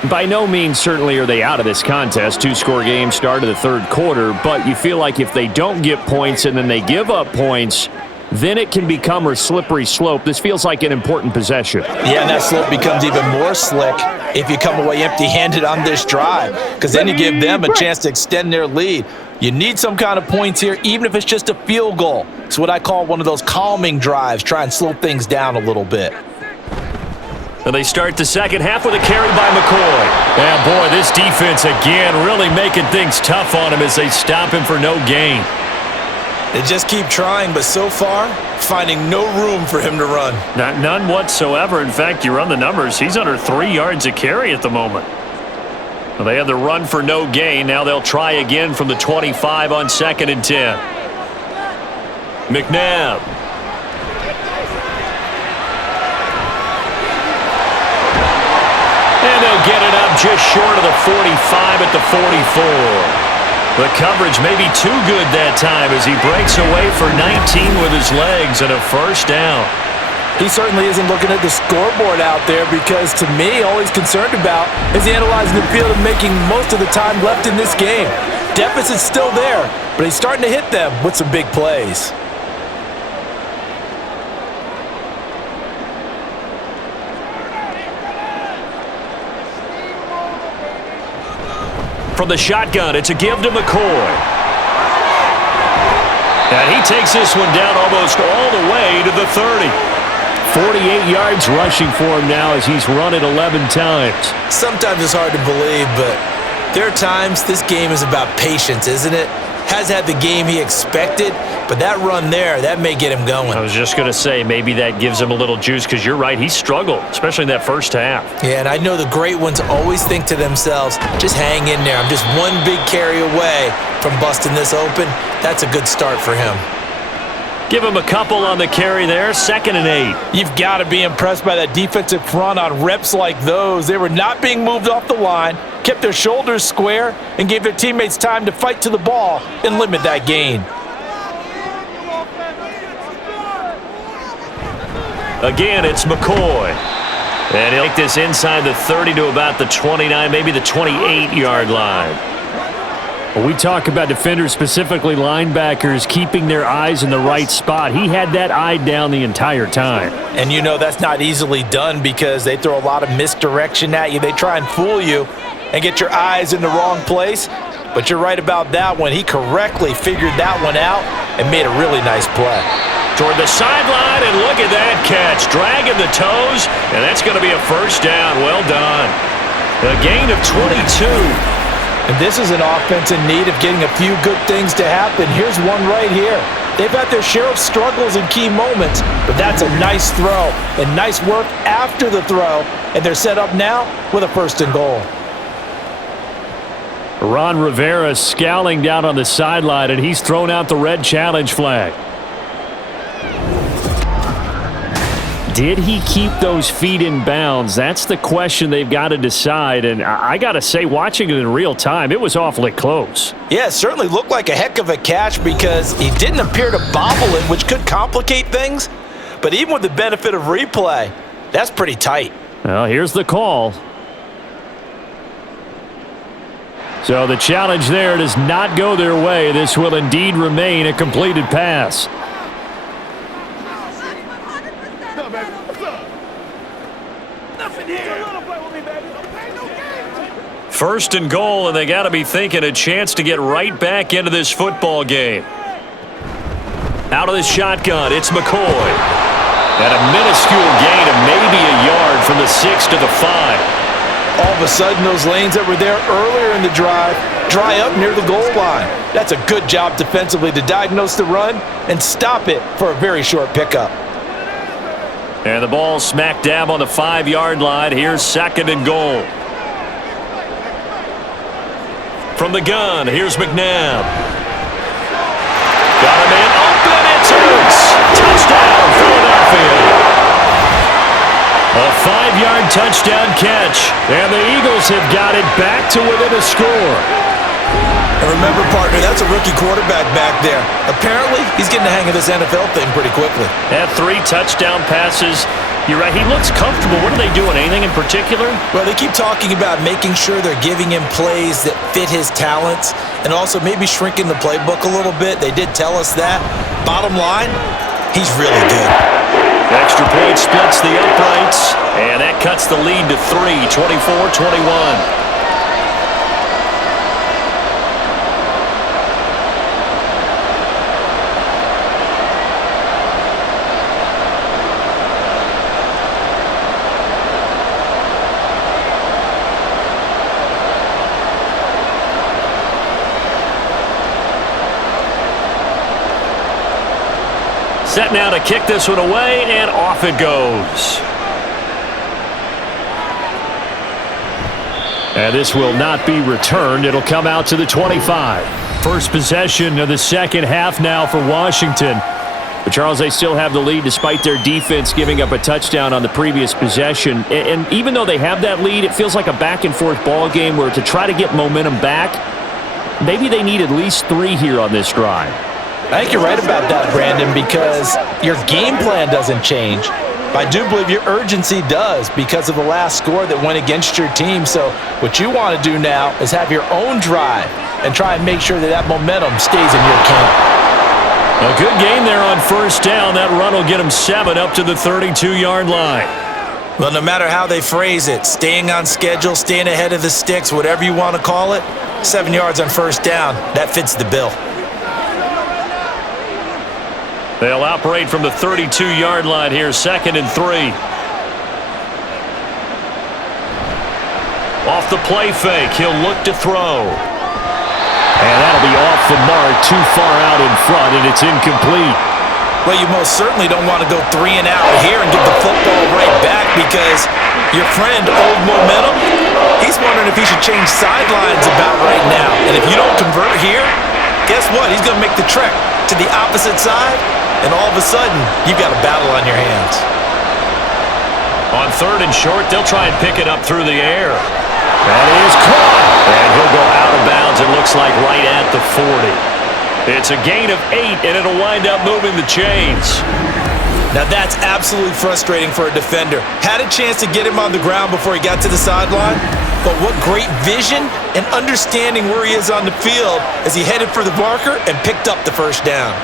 By no means certainly are they out of this contest. 2-score game start of the third quarter, but you feel like if they don't get points and then they give up points, then it can become a slippery slope. This feels like an important possession. Yeah, and that slope becomes even more slick if you come away empty-handed on this drive, because then you give them a chance to extend their lead. You need some kind of points here, even if it's just a field goal. It's what I call one of those calming drives, try and slow things down a little bit. And they start the second half with a carry by McCoy. And boy, this defense again really making things tough on him as they stop him for no gain. They just keep trying, but so far, finding no room for him to run. None whatsoever. In fact, you run the numbers, he's under 3 yards a carry at the moment. Well, they had the run for no gain. Now they'll try again from the 25 on 2nd and 10. McNabb. And they'll get it up just short of the 45 at the 44. The coverage may be too good that time as he breaks away for 19 with his legs and a first down. He certainly isn't looking at the scoreboard out there because, to me, all he's concerned about is analyzing the field and making most of the time left in this game. Deficit's still there, but he's starting to hit them with some big plays. From the shotgun, it's a give to McCoy. And he takes this one down almost all the way to the 30. 48 yards rushing for him now as he's run it 11 times. Sometimes it's hard to believe, but there are times this game is about patience, isn't it? Has had the game he expected, but that run there, that may get him going. I was just going to say, maybe that gives him a little juice because you're right, he struggled, especially in that first half. Yeah, and I know the great ones always think to themselves, just hang in there. I'm just one big carry away from busting this open. That's a good start for him. Give him a couple on the carry there, 2nd and 8. You've got to be impressed by that defensive front on reps like those. They were not being moved off the line, kept their shoulders square, and gave their teammates time to fight to the ball and limit that gain. Again, it's McCoy. And he'll take this inside the 30 to about the 29, maybe the 28-yard line. When we talk about defenders, specifically linebackers, keeping their eyes in the right spot. He had that eye down the entire time. And you know that's not easily done because they throw a lot of misdirection at you. They try and fool you and get your eyes in the wrong place. But you're right about that one. He correctly figured that one out and made a really nice play. Toward the sideline, and look at that catch. Dragging the toes, and that's going to be a first down. Well done. A gain of 22. And this is an offense in need of getting a few good things to happen. Here's one right here. They've had their share of struggles in key moments, but that's a nice throw and nice work after the throw, and they're set up now with a 1st and goal. Ron Rivera scowling down on the sideline, and he's thrown out the red challenge flag. Did he keep those feet in bounds? That's the question they've got to decide. And I got to say, watching it in real time, it was awfully close. Yeah, it certainly looked like a heck of a catch because he didn't appear to bobble it, which could complicate things. But even with the benefit of replay, that's pretty tight. Well, here's the call. So the challenge there does not go their way. This will indeed remain a completed pass. First and goal, and they got to be thinking a chance to get right back into this football game. Out of the shotgun, it's McCoy. At a minuscule gain of maybe a yard from the 6 to the 5. All of a sudden, those lanes that were there earlier in the drive dry up near the goal line. That's a good job defensively to diagnose the run and stop it for a very short pickup. And the ball smack dab on the 5-yard line. Here's 2nd and goal. From the gun, here's McNabb. Got him in, open, it's Hurts. Touchdown, Philadelphia. A 5-yard touchdown catch, and the Eagles have got it back to within a score. And remember, partner, that's a rookie quarterback back there. Apparently, he's getting the hang of this NFL thing pretty quickly. Had 3 touchdown passes. You're right, he looks comfortable. What are they doing, anything in particular? Well, they keep talking about making sure they're giving him plays that fit his talents and also maybe shrinking the playbook a little bit. They did tell us that. Bottom line, he's really good. Extra point splits the uprights, and that cuts the lead to 3, 24-21. Set now to kick this one away, and off it goes. And this will not be returned. It'll come out to the 25. First possession of the second half now for Washington. But, Charles, they still have the lead despite their defense giving up a touchdown on the previous possession. And even though they have that lead, it feels like a back-and-forth ball game where to try to get momentum back, maybe they need at least 3 here on this drive. I think you're right about that, Brandon, because your game plan doesn't change. But I do believe your urgency does because of the last score that went against your team. So what you want to do now is have your own drive and try and make sure that that momentum stays in your camp. A good gain there on first down. That run will get them 7 up to the 32-yard line. Well, no matter how they phrase it, staying on schedule, staying ahead of the sticks, whatever you want to call it, 7 yards on first down, that fits the bill. They'll operate from the 32-yard line here, 2nd and 3. Off the play fake, he'll look to throw. And that'll be off the mark, too far out in front, and it's incomplete. Well, you most certainly don't want to go 3 and out here and give the football right back because your friend, Old Momentum, he's wondering if he should change sidelines about right now. And if you don't convert here, guess what? He's going to make the trek to the opposite side, and all of a sudden, you've got a battle on your hands. On 3rd and short, they'll try and pick it up through the air. That is caught. And he'll go out of bounds, it looks like, right at the 40. It's a gain of 8, and it'll wind up moving the chains. Now, that's absolutely frustrating for a defender. Had a chance to get him on the ground before he got to the sideline, but what great vision and understanding where he is on the field as he headed for the marker and picked up the first down.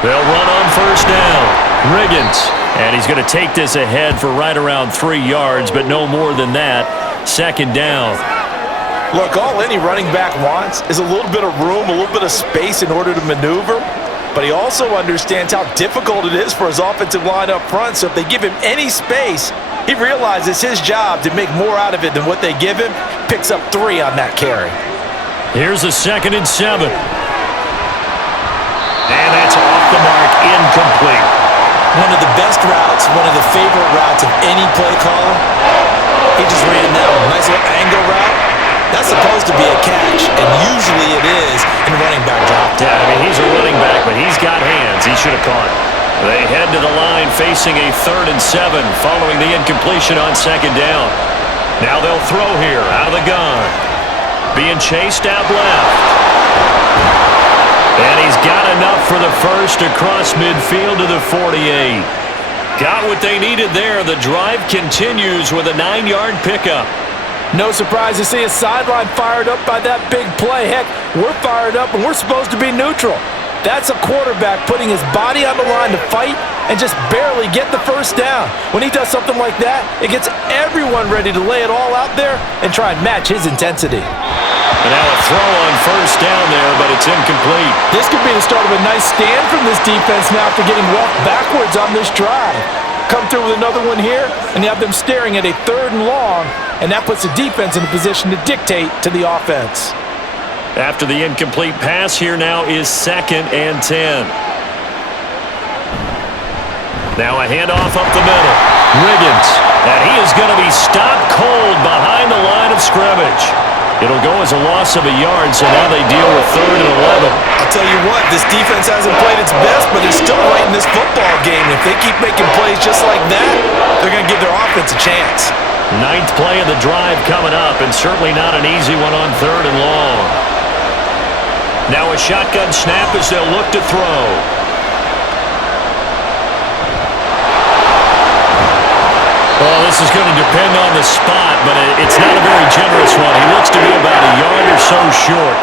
They'll run on first down. Riggins. And he's going to take this ahead for right around 3 yards, but no more than that. 2nd down. Look, all any running back wants is a little bit of room, a little bit of space in order to maneuver. But he also understands how difficult it is for his offensive line up front. So if they give him any space, he realizes his job to make more out of it than what they give him. Picks up 3 on that carry. Here's a 2nd and 7. And that's off the mark, incomplete. One of the best routes, one of the favorite routes of any play caller. He just ran that nice little angle route. That's supposed to be a catch, and usually it is in running back drop. Yeah, I mean, he's a running back, but he's got hands. He should have caught it. They head to the line facing a 3rd and 7 following the incompletion on 2nd down. Now they'll throw here out of the gun. Being chased out left. And he's got enough for the first across midfield to the 48. Got what they needed there. The drive continues with a 9-yard pickup. No surprise to see a sideline fired up by that big play. Heck, we're fired up and we're supposed to be neutral. That's a quarterback putting his body on the line to fight and just barely get the first down. When he does something like that, it gets everyone ready to lay it all out there and try and match his intensity. And now a throw on first down there, but it's incomplete. This could be the start of a nice stand from this defense now after getting walked backwards on this drive. Come through with another one here, and you have them staring at a 3rd and long, and that puts the defense in a position to dictate to the offense. After the incomplete pass, here now is 2nd and 10. Now a handoff up the middle. Riggins, and he is going to be stopped cold behind the line of scrimmage. It'll go as a loss of a yard, so now they deal with 3rd and 11. I'll tell you what, this defense hasn't played its best, but they're still right in this football game. If they keep making plays just like that, they're going to give their offense a chance. 9th play of the drive coming up, and certainly not an easy one on 3rd and long. Now a shotgun snap as they'll look to throw. Well, this is going to depend on the spot, but it's not a very generous one. He looks to be about a yard or so short.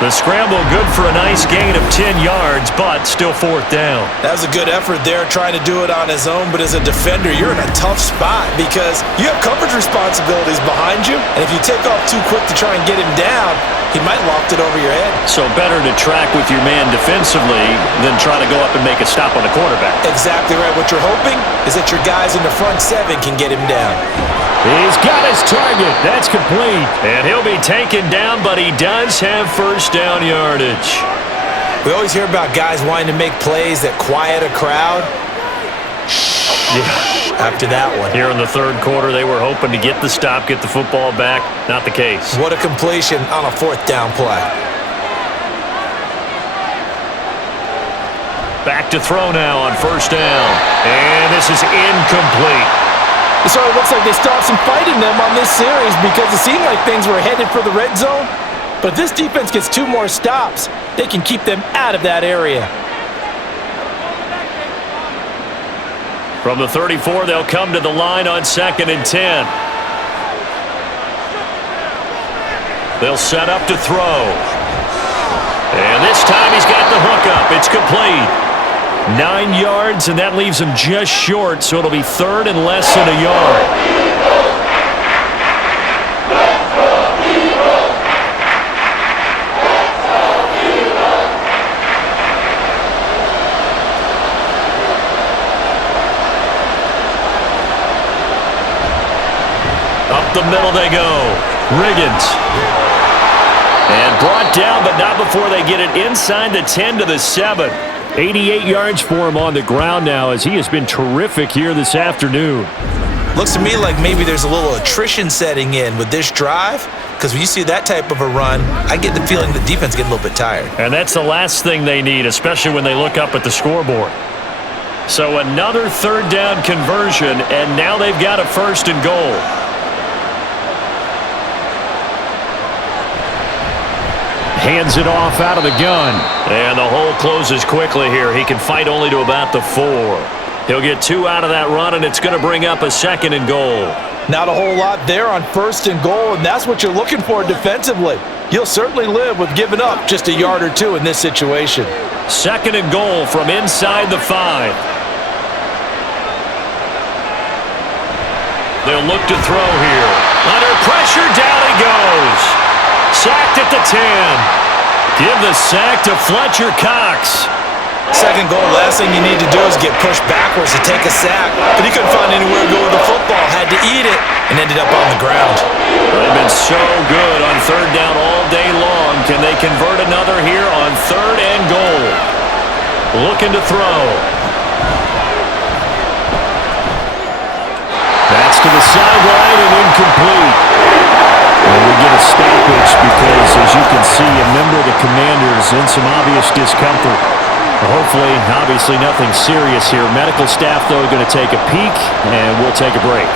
The scramble good for a nice gain of 10 yards, but still 4th down. That was a good effort there trying to do it on his own, but as a defender, you're in a tough spot because you have coverage responsibilities behind you, and if you take off too quick to try and get him down, he might loft it over your head. So better to track with your man defensively than try to go up and make a stop on the quarterback. Exactly right. What you're hoping is that your guys in the front 7 can get him down. He's got his target. That's complete. And he'll be taken down, but he does have first down yardage. We always hear about guys wanting to make plays that quiet a crowd. After that one. Here in the 3rd quarter, they were hoping to get the stop, get the football back. Not the case. What a completion on a 4th down play. Back to throw now on first down. And this is incomplete. So it looks like they still have some fight in them on this series because it seemed like things were headed for the red zone. But if this defense gets 2 more stops, they can keep them out of that area. From the 34, they'll come to the line on 2nd and 10. They'll set up to throw. And this time he's got the hook up. It's complete. 9 yards, and that leaves him just short, so it'll be 3rd and less than a yard. Up the middle they go. Riggins. And brought down, but not before they get it inside the 10 to the 7. 88 yards for him on the ground now as he has been terrific here this afternoon. Looks to me like maybe there's a little attrition setting in with this drive because when you see that type of a run, I get the feeling the defense get a little bit tired. And that's the last thing they need, especially when they look up at the scoreboard. So another 3rd down conversion, and now they've got a 1st and goal. Hands it off out of the gun. And the hole closes quickly here. He can fight only to about the 4. He'll get 2 out of that run, and it's going to bring up a 2nd and goal. Not a whole lot there on 1st and goal, and that's what you're looking for defensively. You'll certainly live with giving up just a yard or 2 in this situation. 2nd and goal from inside the 5. They'll look to throw here. Under pressure, down he goes. Sacked at the 10. Give the sack to Fletcher Cox. 2nd goal, last thing you need to do is get pushed backwards to take a sack. But he couldn't find anywhere to go with the football. Had to eat it and ended up on the ground. They've been so good on 3rd down all day long. Can they convert another here on 3rd and goal? Looking to throw. That's to the sideline and incomplete. And we get a stoppage because, as you can see, a member of the Commanders in some obvious discomfort. Hopefully, obviously nothing serious here. Medical staff, though, are going to take a peek, and we'll take a break.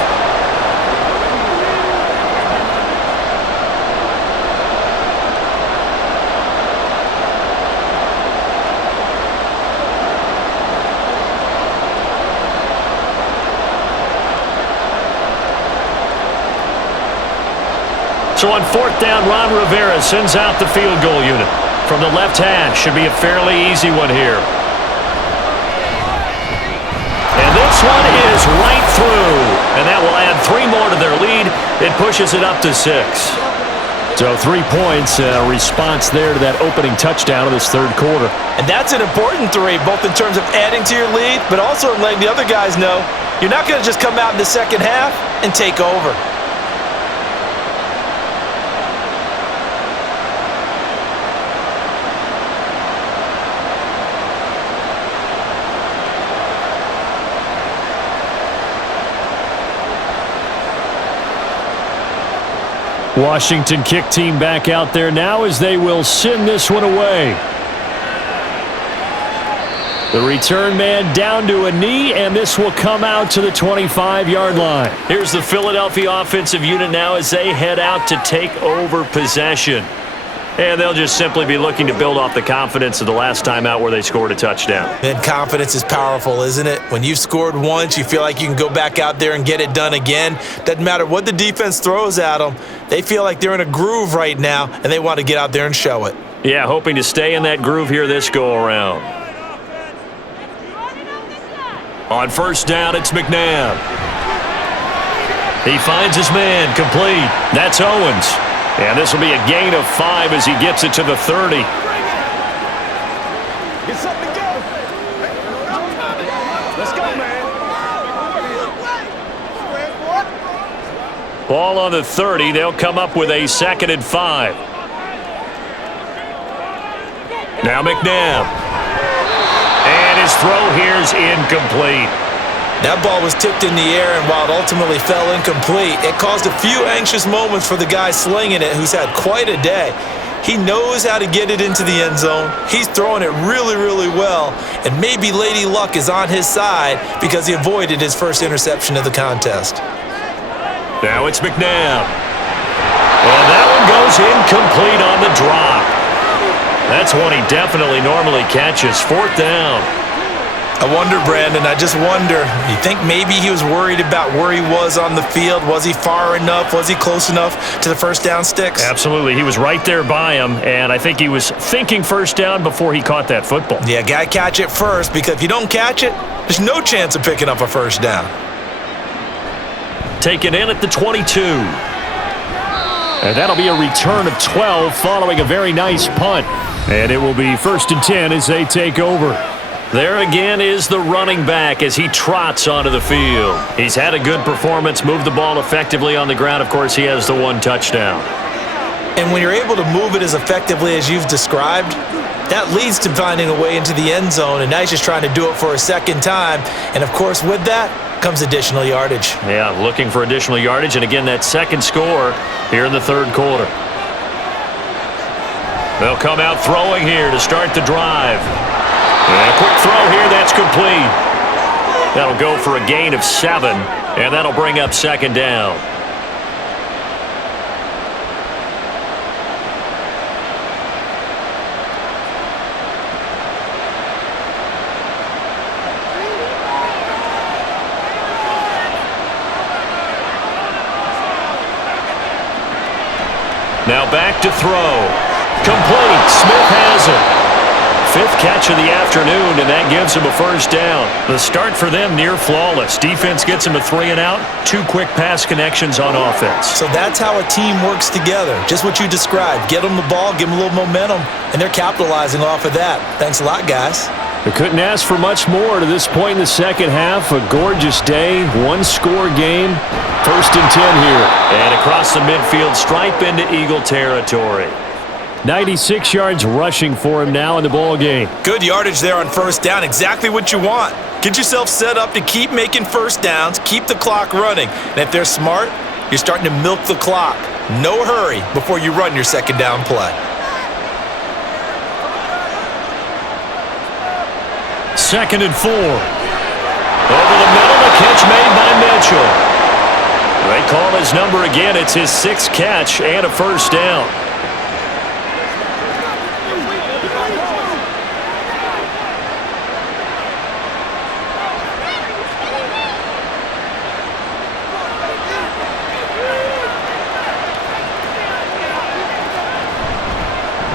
So on 4th down, Ron Rivera sends out the field goal unit. From the left hash, should be a fairly easy one here. And this one is right through. And that will add 3 more to their lead. It pushes it up to 6. So 3 points, a response there to that opening touchdown of this 3rd quarter. And that's an important 3, both in terms of adding to your lead, but also in letting the other guys know you're not going to just come out in the 2nd half and take over. Washington kick team back out there now as they will send this one away. The return man down to a knee, and this will come out to the 25-yard line. Here's the Philadelphia offensive unit now as they head out to take over possession. And they'll just simply be looking to build off the confidence of the last time out where they scored a touchdown. And confidence is powerful, isn't it? When you've scored once, you feel like you can go back out there and get it done again. Doesn't matter what the defense throws at them. They feel like they're in a groove right now, and they want to get out there and show it. Yeah, hoping to stay in that groove here this go-around. On 1st down, it's McNabb. He finds his man, complete. That's Owens. And this will be a gain of 5 as he gets it to the 30. Let's go, man. Ball on the 30. They'll come up with a 2nd and 5. Now McNabb. And his throw here is incomplete. That ball was tipped in the air, and while it ultimately fell incomplete, it caused a few anxious moments for the guy slinging it, who's had quite a day. He knows how to get it into the end zone. He's throwing it really, really well. And maybe Lady Luck is on his side because he avoided his first interception of the contest. Now it's McNabb. And that one goes incomplete on the drop. That's one he definitely normally catches. 4th down. I wonder, Brandon, I just wonder, you think maybe he was worried about where he was on the field? Was he far enough? Was he close enough to the first down sticks? Absolutely. He was right there by him, and I think he was thinking first down before he caught that football. Yeah, got to catch it first, because if you don't catch it, there's no chance of picking up a first down. Taken in at the 22. And that'll be a return of 12 following a very nice punt. And it will be 1st and 10 as they take over. There again is the running back as he trots onto the field. He's had a good performance, moved the ball effectively on the ground. Of course, he has the 1 touchdown. And when you're able to move it as effectively as you've described, that leads to finding a way into the end zone, and now he's just trying to do it for a second time. And, of course, with that comes additional yardage. Yeah, looking for additional yardage, and again, that second score here in the 3rd quarter. They'll come out throwing here to start the drive. And a quick throw here, that's complete. That'll go for a gain of 7, and that'll bring up 2nd down. Now back to throw. Complete. Smith has it. 5th catch of the afternoon, and that gives him a first down. The start for them near flawless. Defense gets him a 3 and out. 2 quick pass connections on offense. So that's how a team works together. Just what you described. Get them the ball, give them a little momentum, and they're capitalizing off of that. Thanks a lot, guys. They couldn't ask for much more to this point in the second half. A gorgeous day, 1-score game. 1st and 10 here. And across the midfield stripe into Eagle territory. 96 yards rushing for him now in the ball game. Good yardage there on first down. Exactly what you want. Get yourself set up to keep making first downs, keep the clock running. And if they're smart, you're starting to milk the clock. No hurry before you run your second down play. 2nd and 4. Over the middle, the catch made by Mitchell. They call his number again. It's his 6th catch and a first down.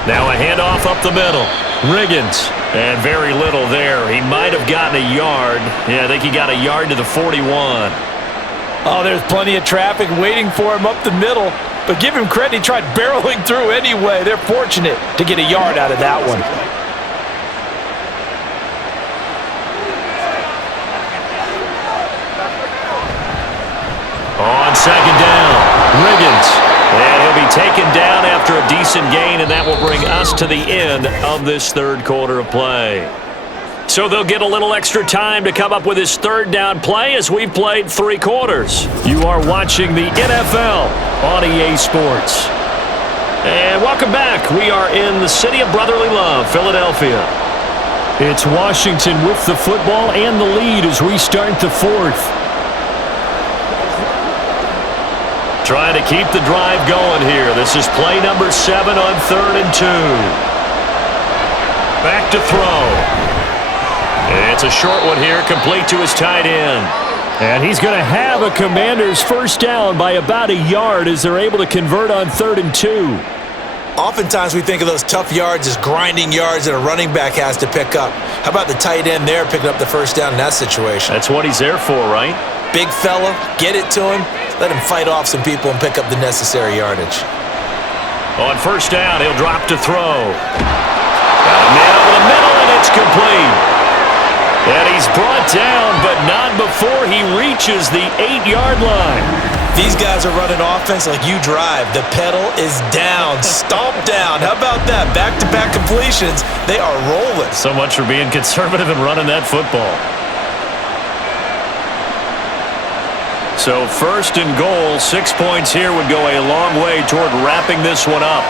Now a handoff up the middle. Riggins. And very little there. He might have gotten a yard. Yeah, I think he got a yard to the 41. Oh, there's plenty of traffic waiting for him up the middle. But give him credit, he tried barreling through anyway. They're fortunate to get a yard out of that one. On 2nd down, Riggins. And he'll be taken down after a decent gain, and that will bring us to the end of this 3rd quarter of play. So they'll get a little extra time to come up with his 3rd down play as we've played 3 quarters. You are watching the NFL on EA Sports. And welcome back. We are in the city of brotherly love, Philadelphia. It's Washington with the football and the lead as we start the 4th. Trying to keep the drive going here. This is play number 7 on 3rd and 2. Back to throw. And it's a short one here, complete to his tight end. And he's going to have a Commander's first down by about a yard as they're able to convert on 3rd and 2. Oftentimes we think of those tough yards as grinding yards that a running back has to pick up. How about the tight end there picking up the first down in that situation? That's what he's there for, right? Big fella, get it to him. Let him fight off some people and pick up the necessary yardage. On first down, he'll drop to throw. Got a man over the middle, and it's complete. And he's brought down, but not before he reaches the 8-yard line. These guys are running offense like you drive. The pedal is down, stomp down. How about that? Back-to-back completions. They are rolling. So much for being conservative and running that football. So 1st and goal, 6 points here would go a long way toward wrapping this one up.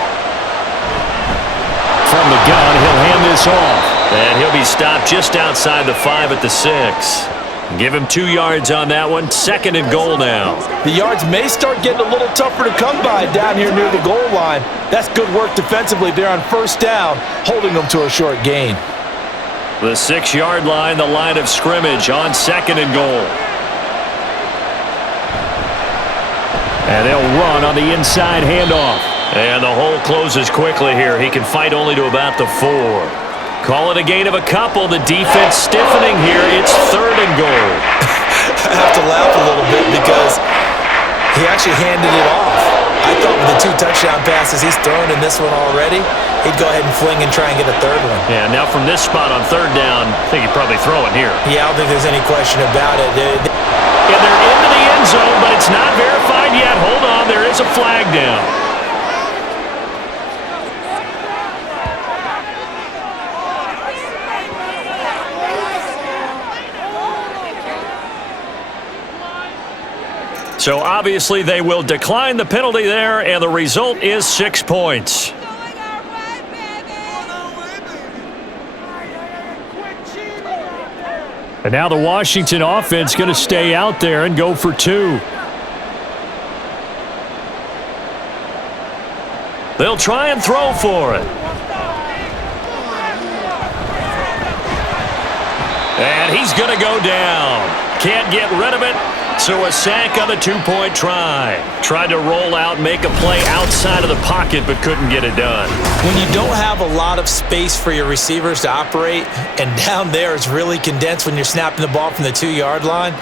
from the gun. He'll hand this off. And he'll be stopped just outside the 5 at the 6. Give him 2 yards on that one. 2nd and goal now. The yards may start getting a little tougher to come by down here near the goal line. That's good work defensively there on 1st down, holding them to a short gain. The 6-yard line, the line of scrimmage on 2nd and goal. And they'll run on the inside handoff. And the hole closes quickly here. He can fight only to about the 4. Call it a gain of a couple. The defense stiffening here. It's 3rd and goal. I have to laugh a little bit because he actually handed it off. I thought with the 2 touchdown passes he's thrown in this one already, he'd go ahead and fling and try and get a 3rd one. Yeah, now from this spot on 3rd down, I think he'd probably throw it here. Yeah, I don't think there's any question about it. And they're into the end zone, but it's not verified yet. Hold on, there is a flag down. So obviously they will decline the penalty there, and the result is 6 points. And now the Washington offense going to stay out there and go for 2. They'll try and throw for it. And he's going to go down. Can't get rid of it. So a sack on the 2-point try. Tried to roll out, make a play outside of the pocket, but couldn't get it done. When you don't have a lot of space for your receivers to operate, and down there it's really condensed when you're snapping the ball from the 2-yard line,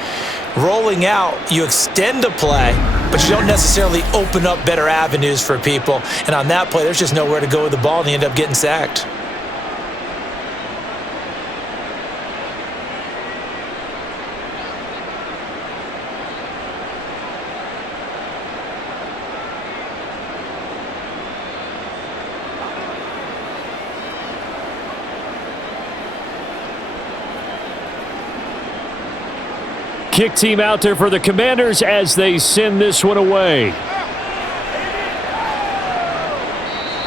rolling out, you extend the play, but you don't necessarily open up better avenues for people. And on that play, there's just nowhere to go with the ball, and you end up getting sacked. Kick team out there for the Commanders as they send this one away.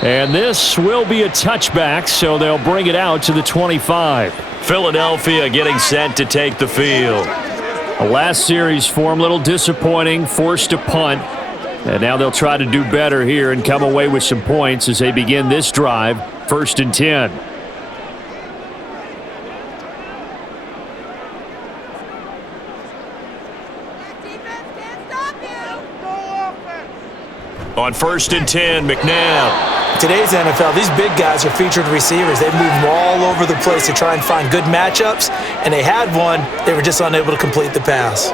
And this will be a touchback, so they'll bring it out to the 25. Philadelphia getting set to take the field. A last series for them, a little disappointing, forced a punt. And now they'll try to do better here and come away with some points as they begin this drive, 1st and 10. On 1st and 10, McNabb. Today's NFL, these big guys are featured receivers. They move them all over the place to try and find good matchups, and they had one. They were just unable to complete the pass.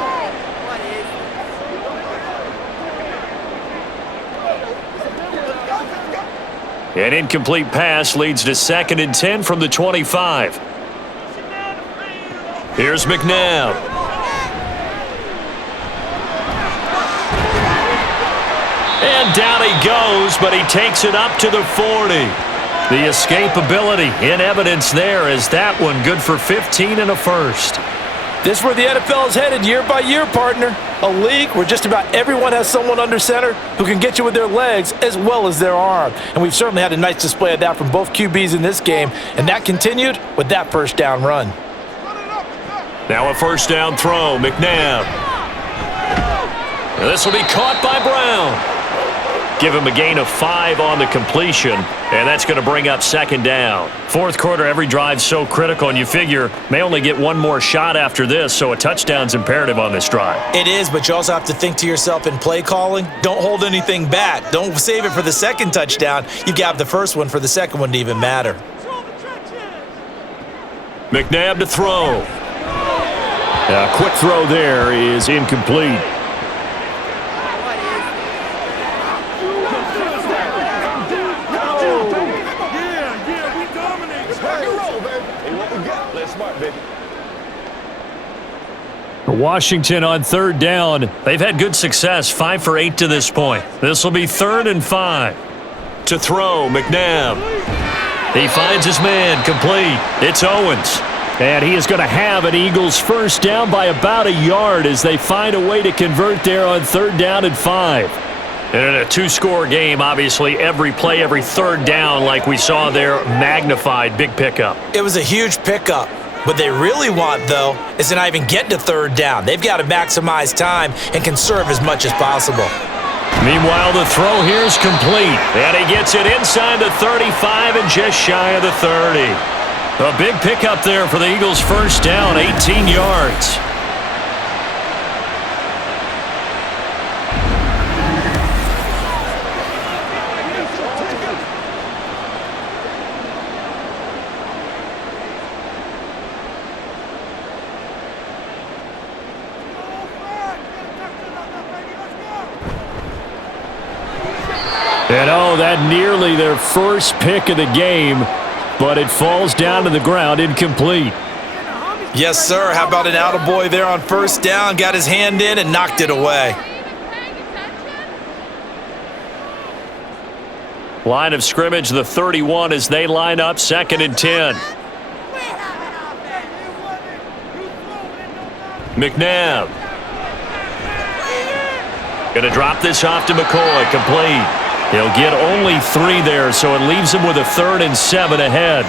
An incomplete pass leads to 2nd and 10 from the 25. Here's McNabb. And down he goes, but he takes it up to the 40. The escapability in evidence there is that one good for 15 and a 1st. This is where the NFL is headed year by year, partner. A league where just about everyone has someone under center who can get you with their legs as well as their arm. And we've certainly had a nice display of that from both QBs in this game, and that continued with that 1st down run. Now a 1st down throw, McNabb. And this will be caught by Brown. Give him a gain of 5 on the completion, and that's going to bring up 2nd down. 4th quarter, every drive's so critical, and you figure may only get one more shot after this, so a touchdown's imperative on this drive. It is, but you also have to think to yourself in play calling, don't hold anything back. Don't save it for the 2nd touchdown. You got the 1st one for the 2nd one to even matter. McNabb to throw. A quick throw there is incomplete. Washington on 3rd down. They've had good success, 5 for 8 to this point. This will be 3rd and 5. To throw, McNabb. He finds his man, complete. It's Owens. And he is going to have an Eagles 1st down by about a yard as they find a way to convert there on 3rd down and 5. And in a two-score game, obviously, every play, every third down, like we saw there, magnified, big pickup. It was a huge pickup. What they really want, though, is to not even get to third down. They've got to maximize time and conserve as much as possible. Meanwhile, the throw here is complete. And he gets it inside the 35 and just shy of the 30. A big pickup there for the Eagles' first down, 18 yards. And that nearly their first pick of the game, but it falls down to the ground incomplete. Yes, sir. How about an attaboy there on first down? Got his hand in and knocked it away. Line of scrimmage, the 31 as they line up, 2nd and 10. McNabb. Going to drop this off to McCoy, complete. He'll get only 3 there, so it leaves him with a 3rd and 7 ahead.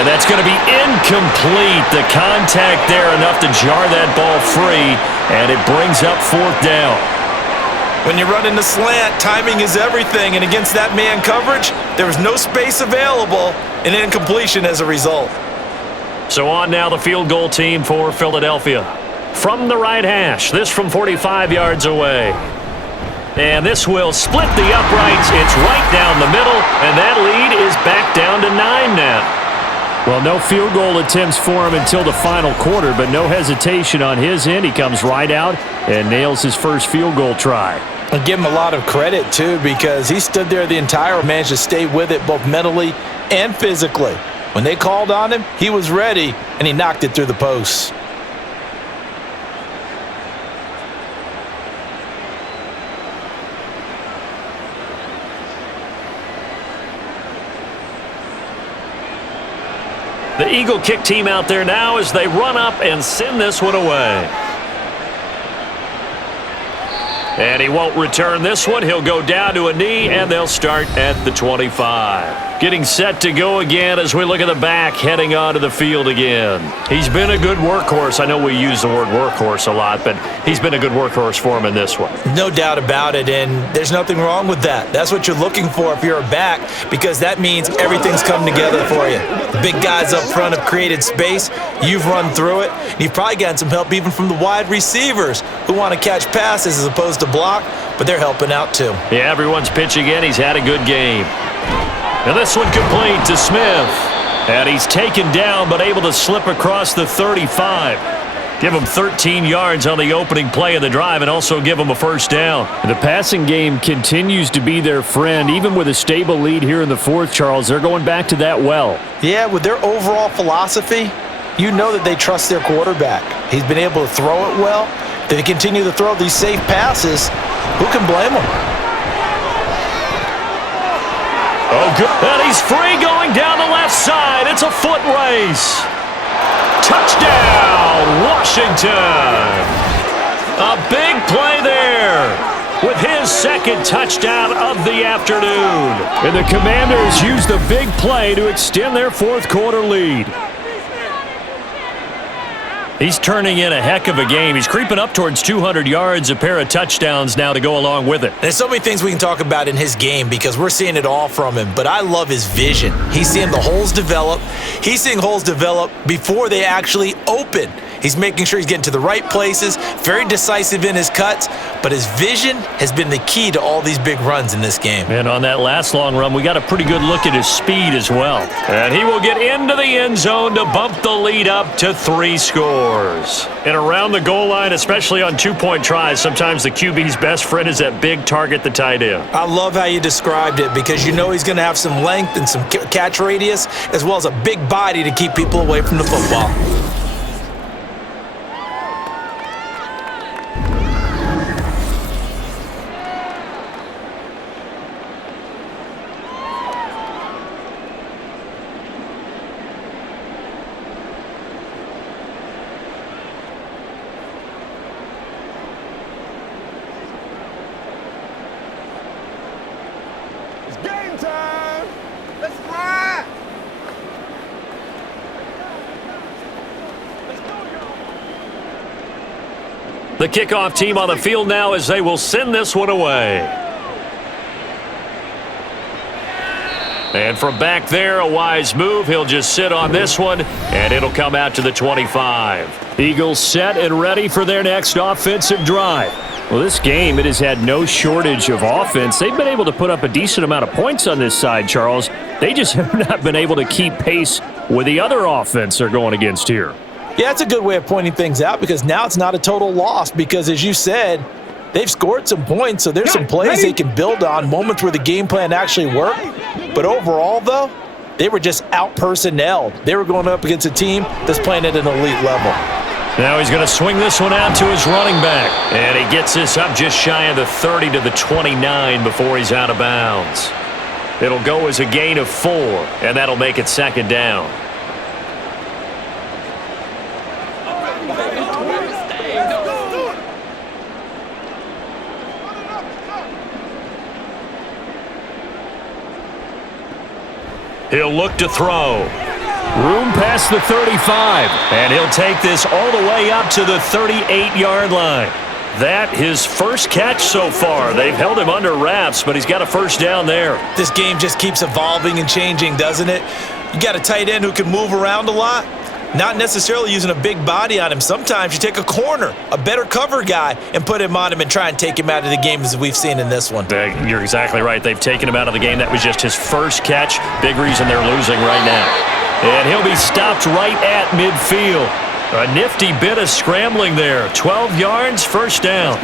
And that's going to be incomplete. The contact there enough to jar that ball free, and it brings up 4th down. When you're running the slant, timing is everything, and against that man coverage, there was no space available, and incompletion as a result. So on now the field goal team for Philadelphia. From the right hash, this from 45 yards away. And this will split the uprights. It's right down the middle, and that lead is back down to 9 now. Well, no field goal attempts for him until the final quarter, but no hesitation on his end. He comes right out and nails his first field goal try. And give him a lot of credit, too, because he stood there the entire, managed to stay with it both mentally and physically. When they called on him, he was ready, and he knocked it through the posts. The Eagle kick team out there now as they run up and send this one away. And he won't return this one. He'll go down to a knee, and they'll start at the 25. Getting set to go again as we look at the back, heading onto the field again. He's been a good workhorse. I know we use the word workhorse a lot, but he's been a good workhorse for him in this one. No doubt about it, and there's nothing wrong with that. That's what you're looking for if you're a back, because that means everything's come together for you. The big guys up front have created space. You've run through it. And you've probably gotten some help even from the wide receivers who want to catch passes as opposed to block, but they're helping out too. Yeah, everyone's pitching in. He's had a good game. And this one complete to Smith. And he's taken down but able to slip across the 35. Give him 13 yards on the opening play of the drive and also give him a first down. The passing game continues to be their friend. Even with a stable lead here in the fourth, Charles, they're going back to that well. Yeah, with their overall philosophy, you know that they trust their quarterback. He's been able to throw it well. They continue to throw these safe passes. Who can blame them? Oh, good. And he's free going down the left side. It's a foot race. Touchdown, Washington. A big play there with his second touchdown of the afternoon. And the Commanders use the big play to extend their fourth quarter lead. He's turning in a heck of a game. He's creeping up towards 200 yards, a pair of touchdowns now to go along with it. There's so many things we can talk about in his game because we're seeing it all from him, but I love his vision. He's seeing the holes develop. He's seeing holes develop before they actually open. He's making sure he's getting to the right places, very decisive in his cuts, but his vision has been the key to all these big runs in this game. And on that last long run, we got a pretty good look at his speed as well. And he will get into the end zone to bump the lead up to 3 scores. And around the goal line, especially on two-point tries, sometimes the QB's best friend is that big target, the tight end. I love how you described it because you know he's going to have some length and some catch radius as well as a big body to keep people away from the football. The kickoff team on the field now as they will send this one away. And from back there, a wise move. He'll just sit on this one, and it'll come out to the 25. Eagles set and ready for their next offensive drive. Well, this game, it has had no shortage of offense. They've been able to put up a decent amount of points on this side, Charles. They just have not been able to keep pace with the other offense they're going against here. Yeah, that's a good way of pointing things out because now it's not a total loss because, as you said, they've scored some points, so there's some plays they can build on, moments where the game plan actually worked. But overall, though, they were just out-personnelled. They were going up against a team that's playing at an elite level. Now he's going to swing this one out to his running back. And he gets this up just shy of the 30 to the 29 before he's out of bounds. It'll go as a gain of 4, and that'll make it second down. He'll look to throw. Room past the 35. And he'll take this all the way up to the 38-yard line. That his first catch so far. They've held him under wraps, but he's got a first down there. This game just keeps evolving and changing, doesn't it? You got a tight end who can move around a lot. Not necessarily using a big body on him. Sometimes you take a corner, a better cover guy, and put him on him and try and take him out of the game as we've seen in this one. You're exactly right. They've taken him out of the game. That was just his first catch. Big reason they're losing right now. And he'll be stopped right at midfield. A nifty bit of scrambling there. 12 yards, first down.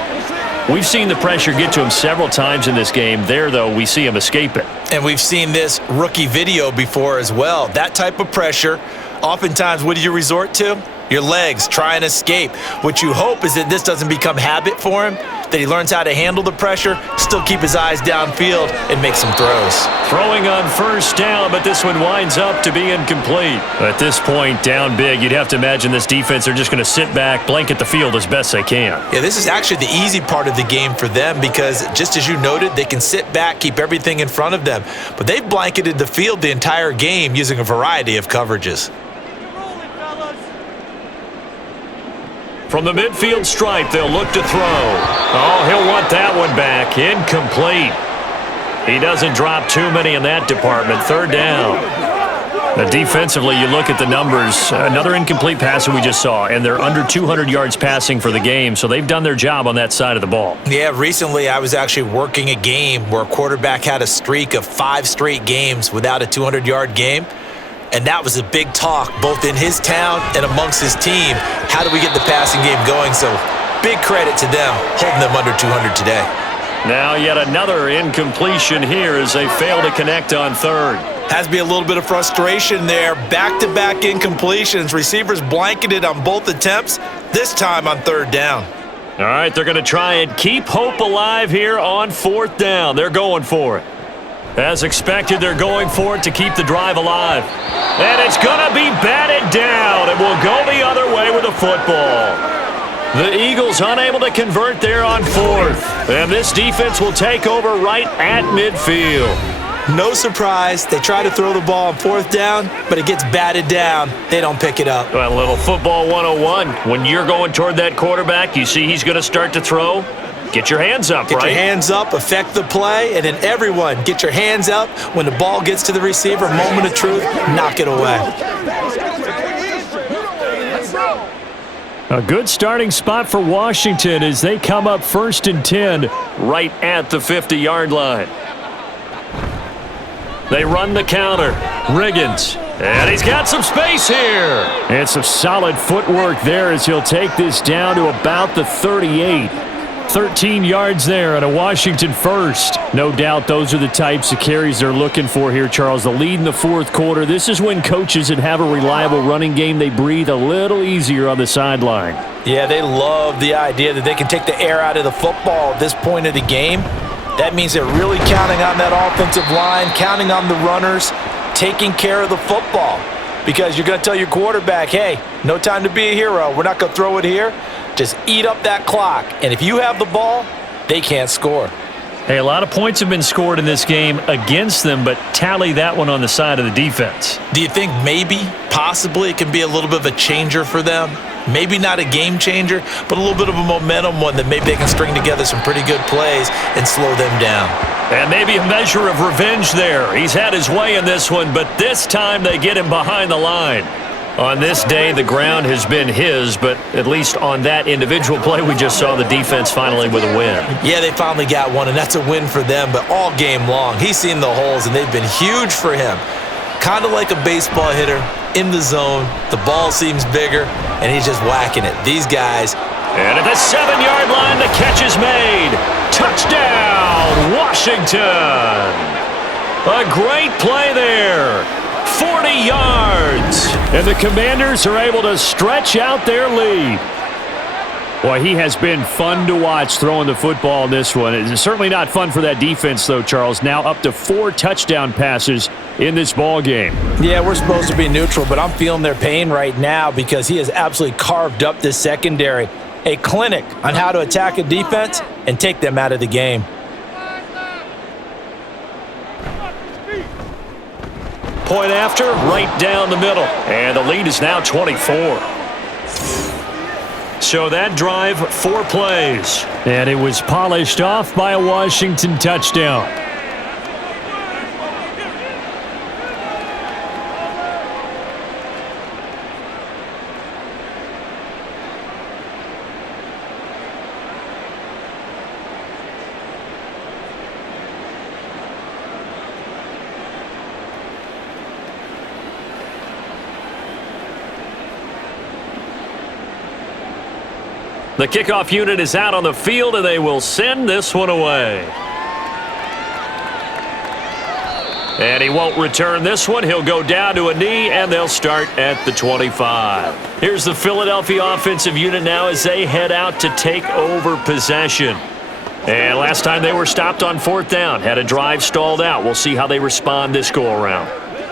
We've seen the pressure get to him several times in this game. There, though, we see him escape it. And we've seen this rookie video before as well. That type of pressure, oftentimes, what do you resort to? Your legs, try and escape. What you hope is that this doesn't become habit for him, that he learns how to handle the pressure, still keep his eyes downfield, and make some throws. Throwing on first down, but this one winds up to be incomplete. At this point, down big, you'd have to imagine this defense, they're just going to sit back, blanket the field as best they can. Yeah, this is actually the easy part of the game for them because, just as you noted, they can sit back, keep everything in front of them. But they've blanketed the field the entire game using a variety of coverages. From the midfield stripe, they'll look to throw. Oh, he'll want that one back. Incomplete. He doesn't drop too many in that department. Third down. Now, defensively, you look at the numbers. Another incomplete pass that we just saw, and they're under 200 yards passing for the game, so they've done their job on that side of the ball. Yeah, recently I was actually working a game where a quarterback had a streak of 5 straight games without a 200-yard game. And that was a big talk, both in his town and amongst his team. How do we get the passing game going? So big credit to them, holding them under 200 today. Now yet another incompletion here as they fail to connect on third. Has to be a little bit of frustration there. Back-to-back incompletions. Receivers blanketed on both attempts, this time on third down. All right, they're going to try and keep hope alive here on fourth down. They're going for it. As expected, they're going for it to keep the drive alive. And it's going to be batted down. It will go the other way with the football. The Eagles unable to convert there on fourth. And this defense will take over right at midfield. No surprise. They try to throw the ball on fourth down, but it gets batted down. They don't pick it up. Well, a little football 101. When you're going toward that quarterback, you see he's going to start to throw. Get your hands up, right? Get your hands up, affect the play, and then everyone get your hands up when the ball gets to the receiver. Moment of truth, knock it away. A good starting spot for Washington as they come up 1st and 10 right at the 50-yard line. They run the counter. Riggins. And he's got some space here. And some solid footwork there as he'll take this down to about the 38. 13 yards there and a Washington first. No doubt those are the types of carries they're looking for here, Charles. The lead in the fourth quarter. This is when coaches that have a reliable running game, they breathe a little easier on the sideline. Yeah, they love the idea that they can take the air out of the football at this point of the game. That means they're really counting on that offensive line, counting on the runners, taking care of the football. Because you're going to tell your quarterback, hey, no time to be a hero. We're not going to throw it here. Just eat up that clock. And if you have the ball, they can't score. Hey, a lot of points have been scored in this game against them, but tally that one on the side of the defense. Do you think maybe, possibly, it can be a little bit of a changer for them? Maybe not a game changer, but a little bit of a momentum one that maybe they can string together some pretty good plays and slow them down. And maybe a measure of revenge there. He's had his way in this one, but this time they get him behind the line. On this day, the ground has been his, but at least on that individual play, we just saw the defense finally with a win. Yeah, they finally got one, and that's a win for them, but all game long, he's seen the holes, and they've been huge for him. Kind of like a baseball hitter in the zone. The ball seems bigger, and he's just whacking it. These guys. And at the 7-yard line, the catch is made. Touchdown, Washington. A great play there. 40 yards. And the Commanders are able to stretch out their lead. Boy, he has been fun to watch throwing the football in this one. It's certainly not fun for that defense, though, Charles. Now up to 4 touchdown passes in this ball game. Yeah, we're supposed to be neutral, but I'm feeling their pain right now because he has absolutely carved up this secondary. A clinic on how to attack a defense and take them out of the game. Point after, right down the middle. And the lead is now 24. So that drive, 4 plays. And it was polished off by a Washington touchdown. The kickoff unit is out on the field, and they will send this one away. And he won't return this one. He'll go down to a knee, and they'll start at the 25. Here's the Philadelphia offensive unit now as they head out to take over possession. And last time they were stopped on 4th down, had a drive stalled out. We'll see how they respond this go-around.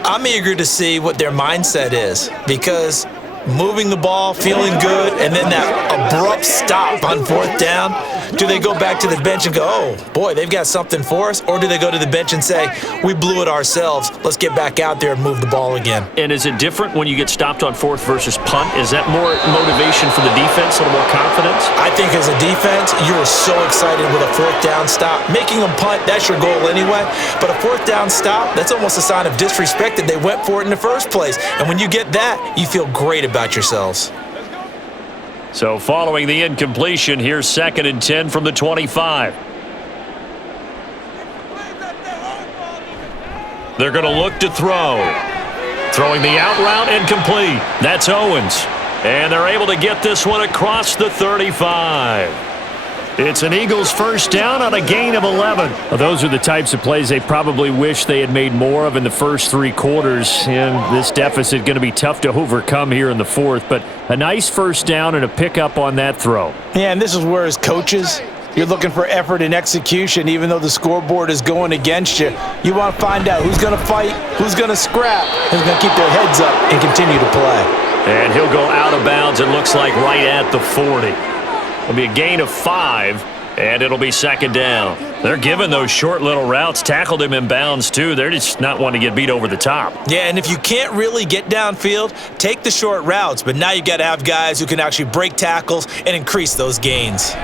I'm eager to see what their mindset is because moving the ball, feeling good, and then that abrupt stop on 4th down. Do they go back to the bench and go, oh, boy, they've got something for us? Or do they go to the bench and say, we blew it ourselves. Let's get back out there and move the ball again. And is it different when you get stopped on 4th versus punt? Is that more motivation for the defense, a little more confidence? I think as a defense, you're so excited with a 4th down stop. Making them punt, that's your goal anyway. But a 4th down stop, that's almost a sign of disrespect that they went for it in the first place. And when you get that, you feel great about yourselves. So following the incompletion, here's 2nd and 10 from the 25. They're going to look to throw. Throwing the out route incomplete. That's Owens. And they're able to get this one across the 35. It's an Eagles first down on a gain of 11. Well, those are the types of plays they probably wish they had made more of in the first 3 quarters. And this deficit going to be tough to overcome here in the 4th. But a nice first down and a pickup on that throw. Yeah, and this is where as coaches, you're looking for effort and execution even though the scoreboard is going against you. You want to find out who's going to fight, who's going to scrap, who's going to keep their heads up and continue to play. And he'll go out of bounds, it looks like, right at the 40. It'll be a gain of 5, and it'll be 2nd down. They're giving those short little routes. Tackled him in bounds, too. They're just not wanting to get beat over the top. Yeah, and if you can't really get downfield, take the short routes. But now you've got to have guys who can actually break tackles and increase those gains.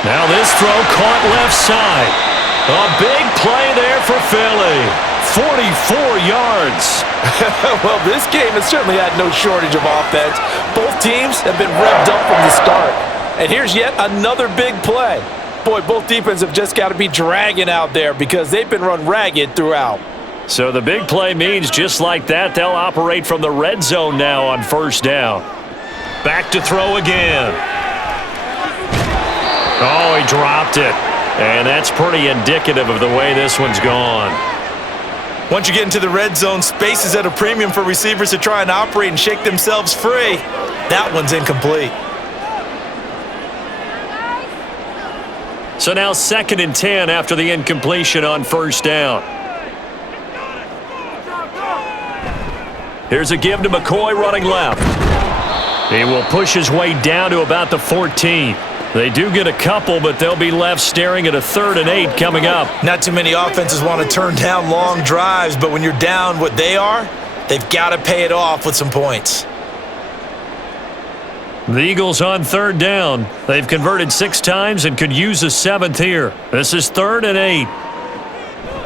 Now this throw caught left side. A big play there for Philly. 44 yards. Well, this game has certainly had no shortage of offense. Both teams have been revved up from the start. And here's yet another big play. Boy, both defenses have just got to be dragging out there because they've been run ragged throughout. So the big play means just like that, they'll operate from the red zone now on 1st down. Back to throw again. Oh, he dropped it. And that's pretty indicative of the way this one's gone. Once you get into the red zone, space is at a premium for receivers to try and operate and shake themselves free. That one's incomplete. So now 2nd and 10 after the incompletion on 1st down. Here's a give to McCoy running left. He will push his way down to about the 14. They do get a couple, but they'll be left staring at a 3rd and 8 coming up. Not too many offenses want to turn down long drives, but when you're down what they are, They've got to pay it off with some points. The Eagles on 3rd down. They've converted 6 times and could use a 7th here. This is 3rd and 8.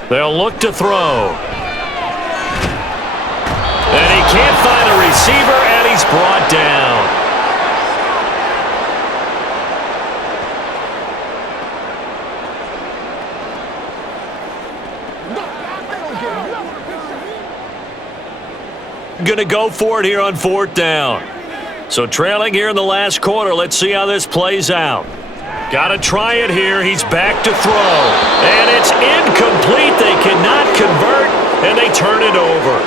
They'll look to throw. And he can't find a receiver, and he's brought down. Going to go for it here on 4th down. So trailing here in the last quarter. Let's see how this plays out. Got to try it here. He's back to throw. And it's incomplete. They cannot convert, and they turn it over.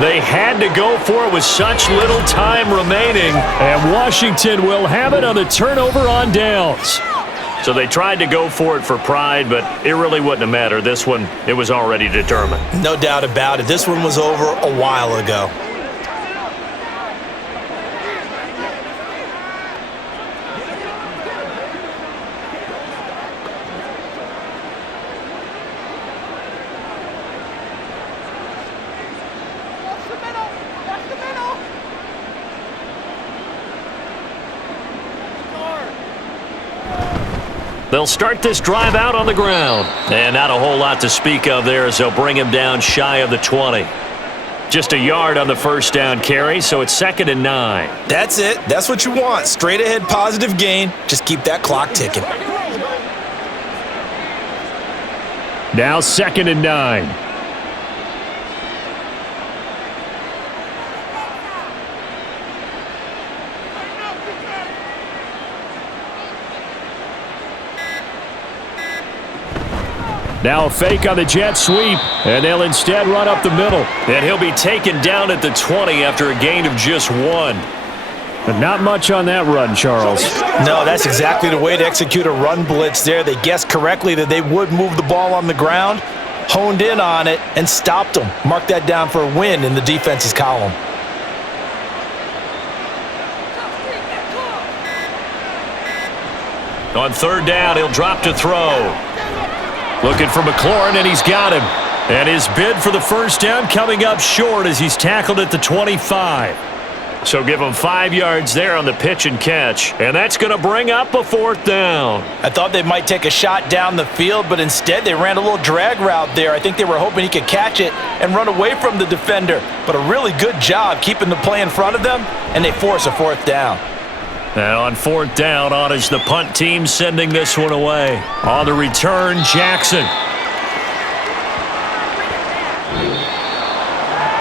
They had to go for it with such little time remaining. And Washington will have it on the turnover on downs. So they tried to go for it for pride, but it really wouldn't have mattered. This one, it was already determined. No doubt about it. This one was over a while ago. They'll start this drive out on the ground. And not a whole lot to speak of there as they'll bring him down shy of the 20. Just a yard on the first down carry, so it's 2nd and 9. That's it. That's what you want. Straight ahead positive gain. Just keep that clock ticking. Now 2nd and 9. Now a fake on the jet sweep, and they'll instead run up the middle. And he'll be taken down at the 20 after a gain of just 1. But not much on that run, Charles. No, that's exactly the way to execute a run blitz there. They guessed correctly that they would move the ball on the ground, honed in on it, and stopped them. Mark that down for a win in the defense's column. On 3rd down, he'll drop to throw. Looking for McLaurin, and he's got him. And his bid for the first down coming up short as he's tackled at the 25. So give him 5 yards there on the pitch and catch. And that's going to bring up a 4th down. I thought they might take a shot down the field, but instead they ran a little drag route there. I think they were hoping he could catch it and run away from the defender. But a really good job keeping the play in front of them, and they force a 4th down. And on 4th down, on is the punt team sending this one away. On the return, Jackson.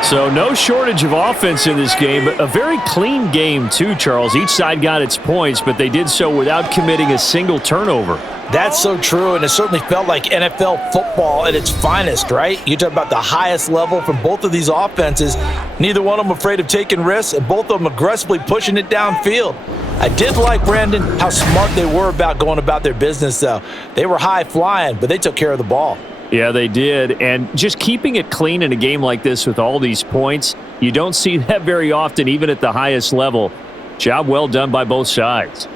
So no shortage of offense in this game, but a very clean game too, Charles. Each side got its points, but they did so without committing a single turnover. That's so true, and it certainly felt like NFL football at its finest, right? You talk about the highest level from both of these offenses. Neither one of them afraid of taking risks, and both of them aggressively pushing it downfield. I did like, Brandon, how smart they were about going about their business, though. They were high flying, but they took care of the ball. Yeah, they did, and just keeping it clean in a game like this with all these points, you don't see that very often, even at the highest level. Job well done by both sides.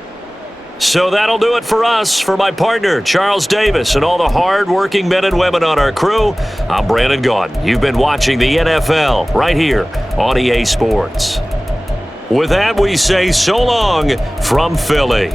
So that'll do it for us. For my partner, Charles Davis, and all the hard-working men and women on our crew, I'm Brandon Gaudin. You've been watching the NFL right here on EA Sports. With that, we say so long from Philly.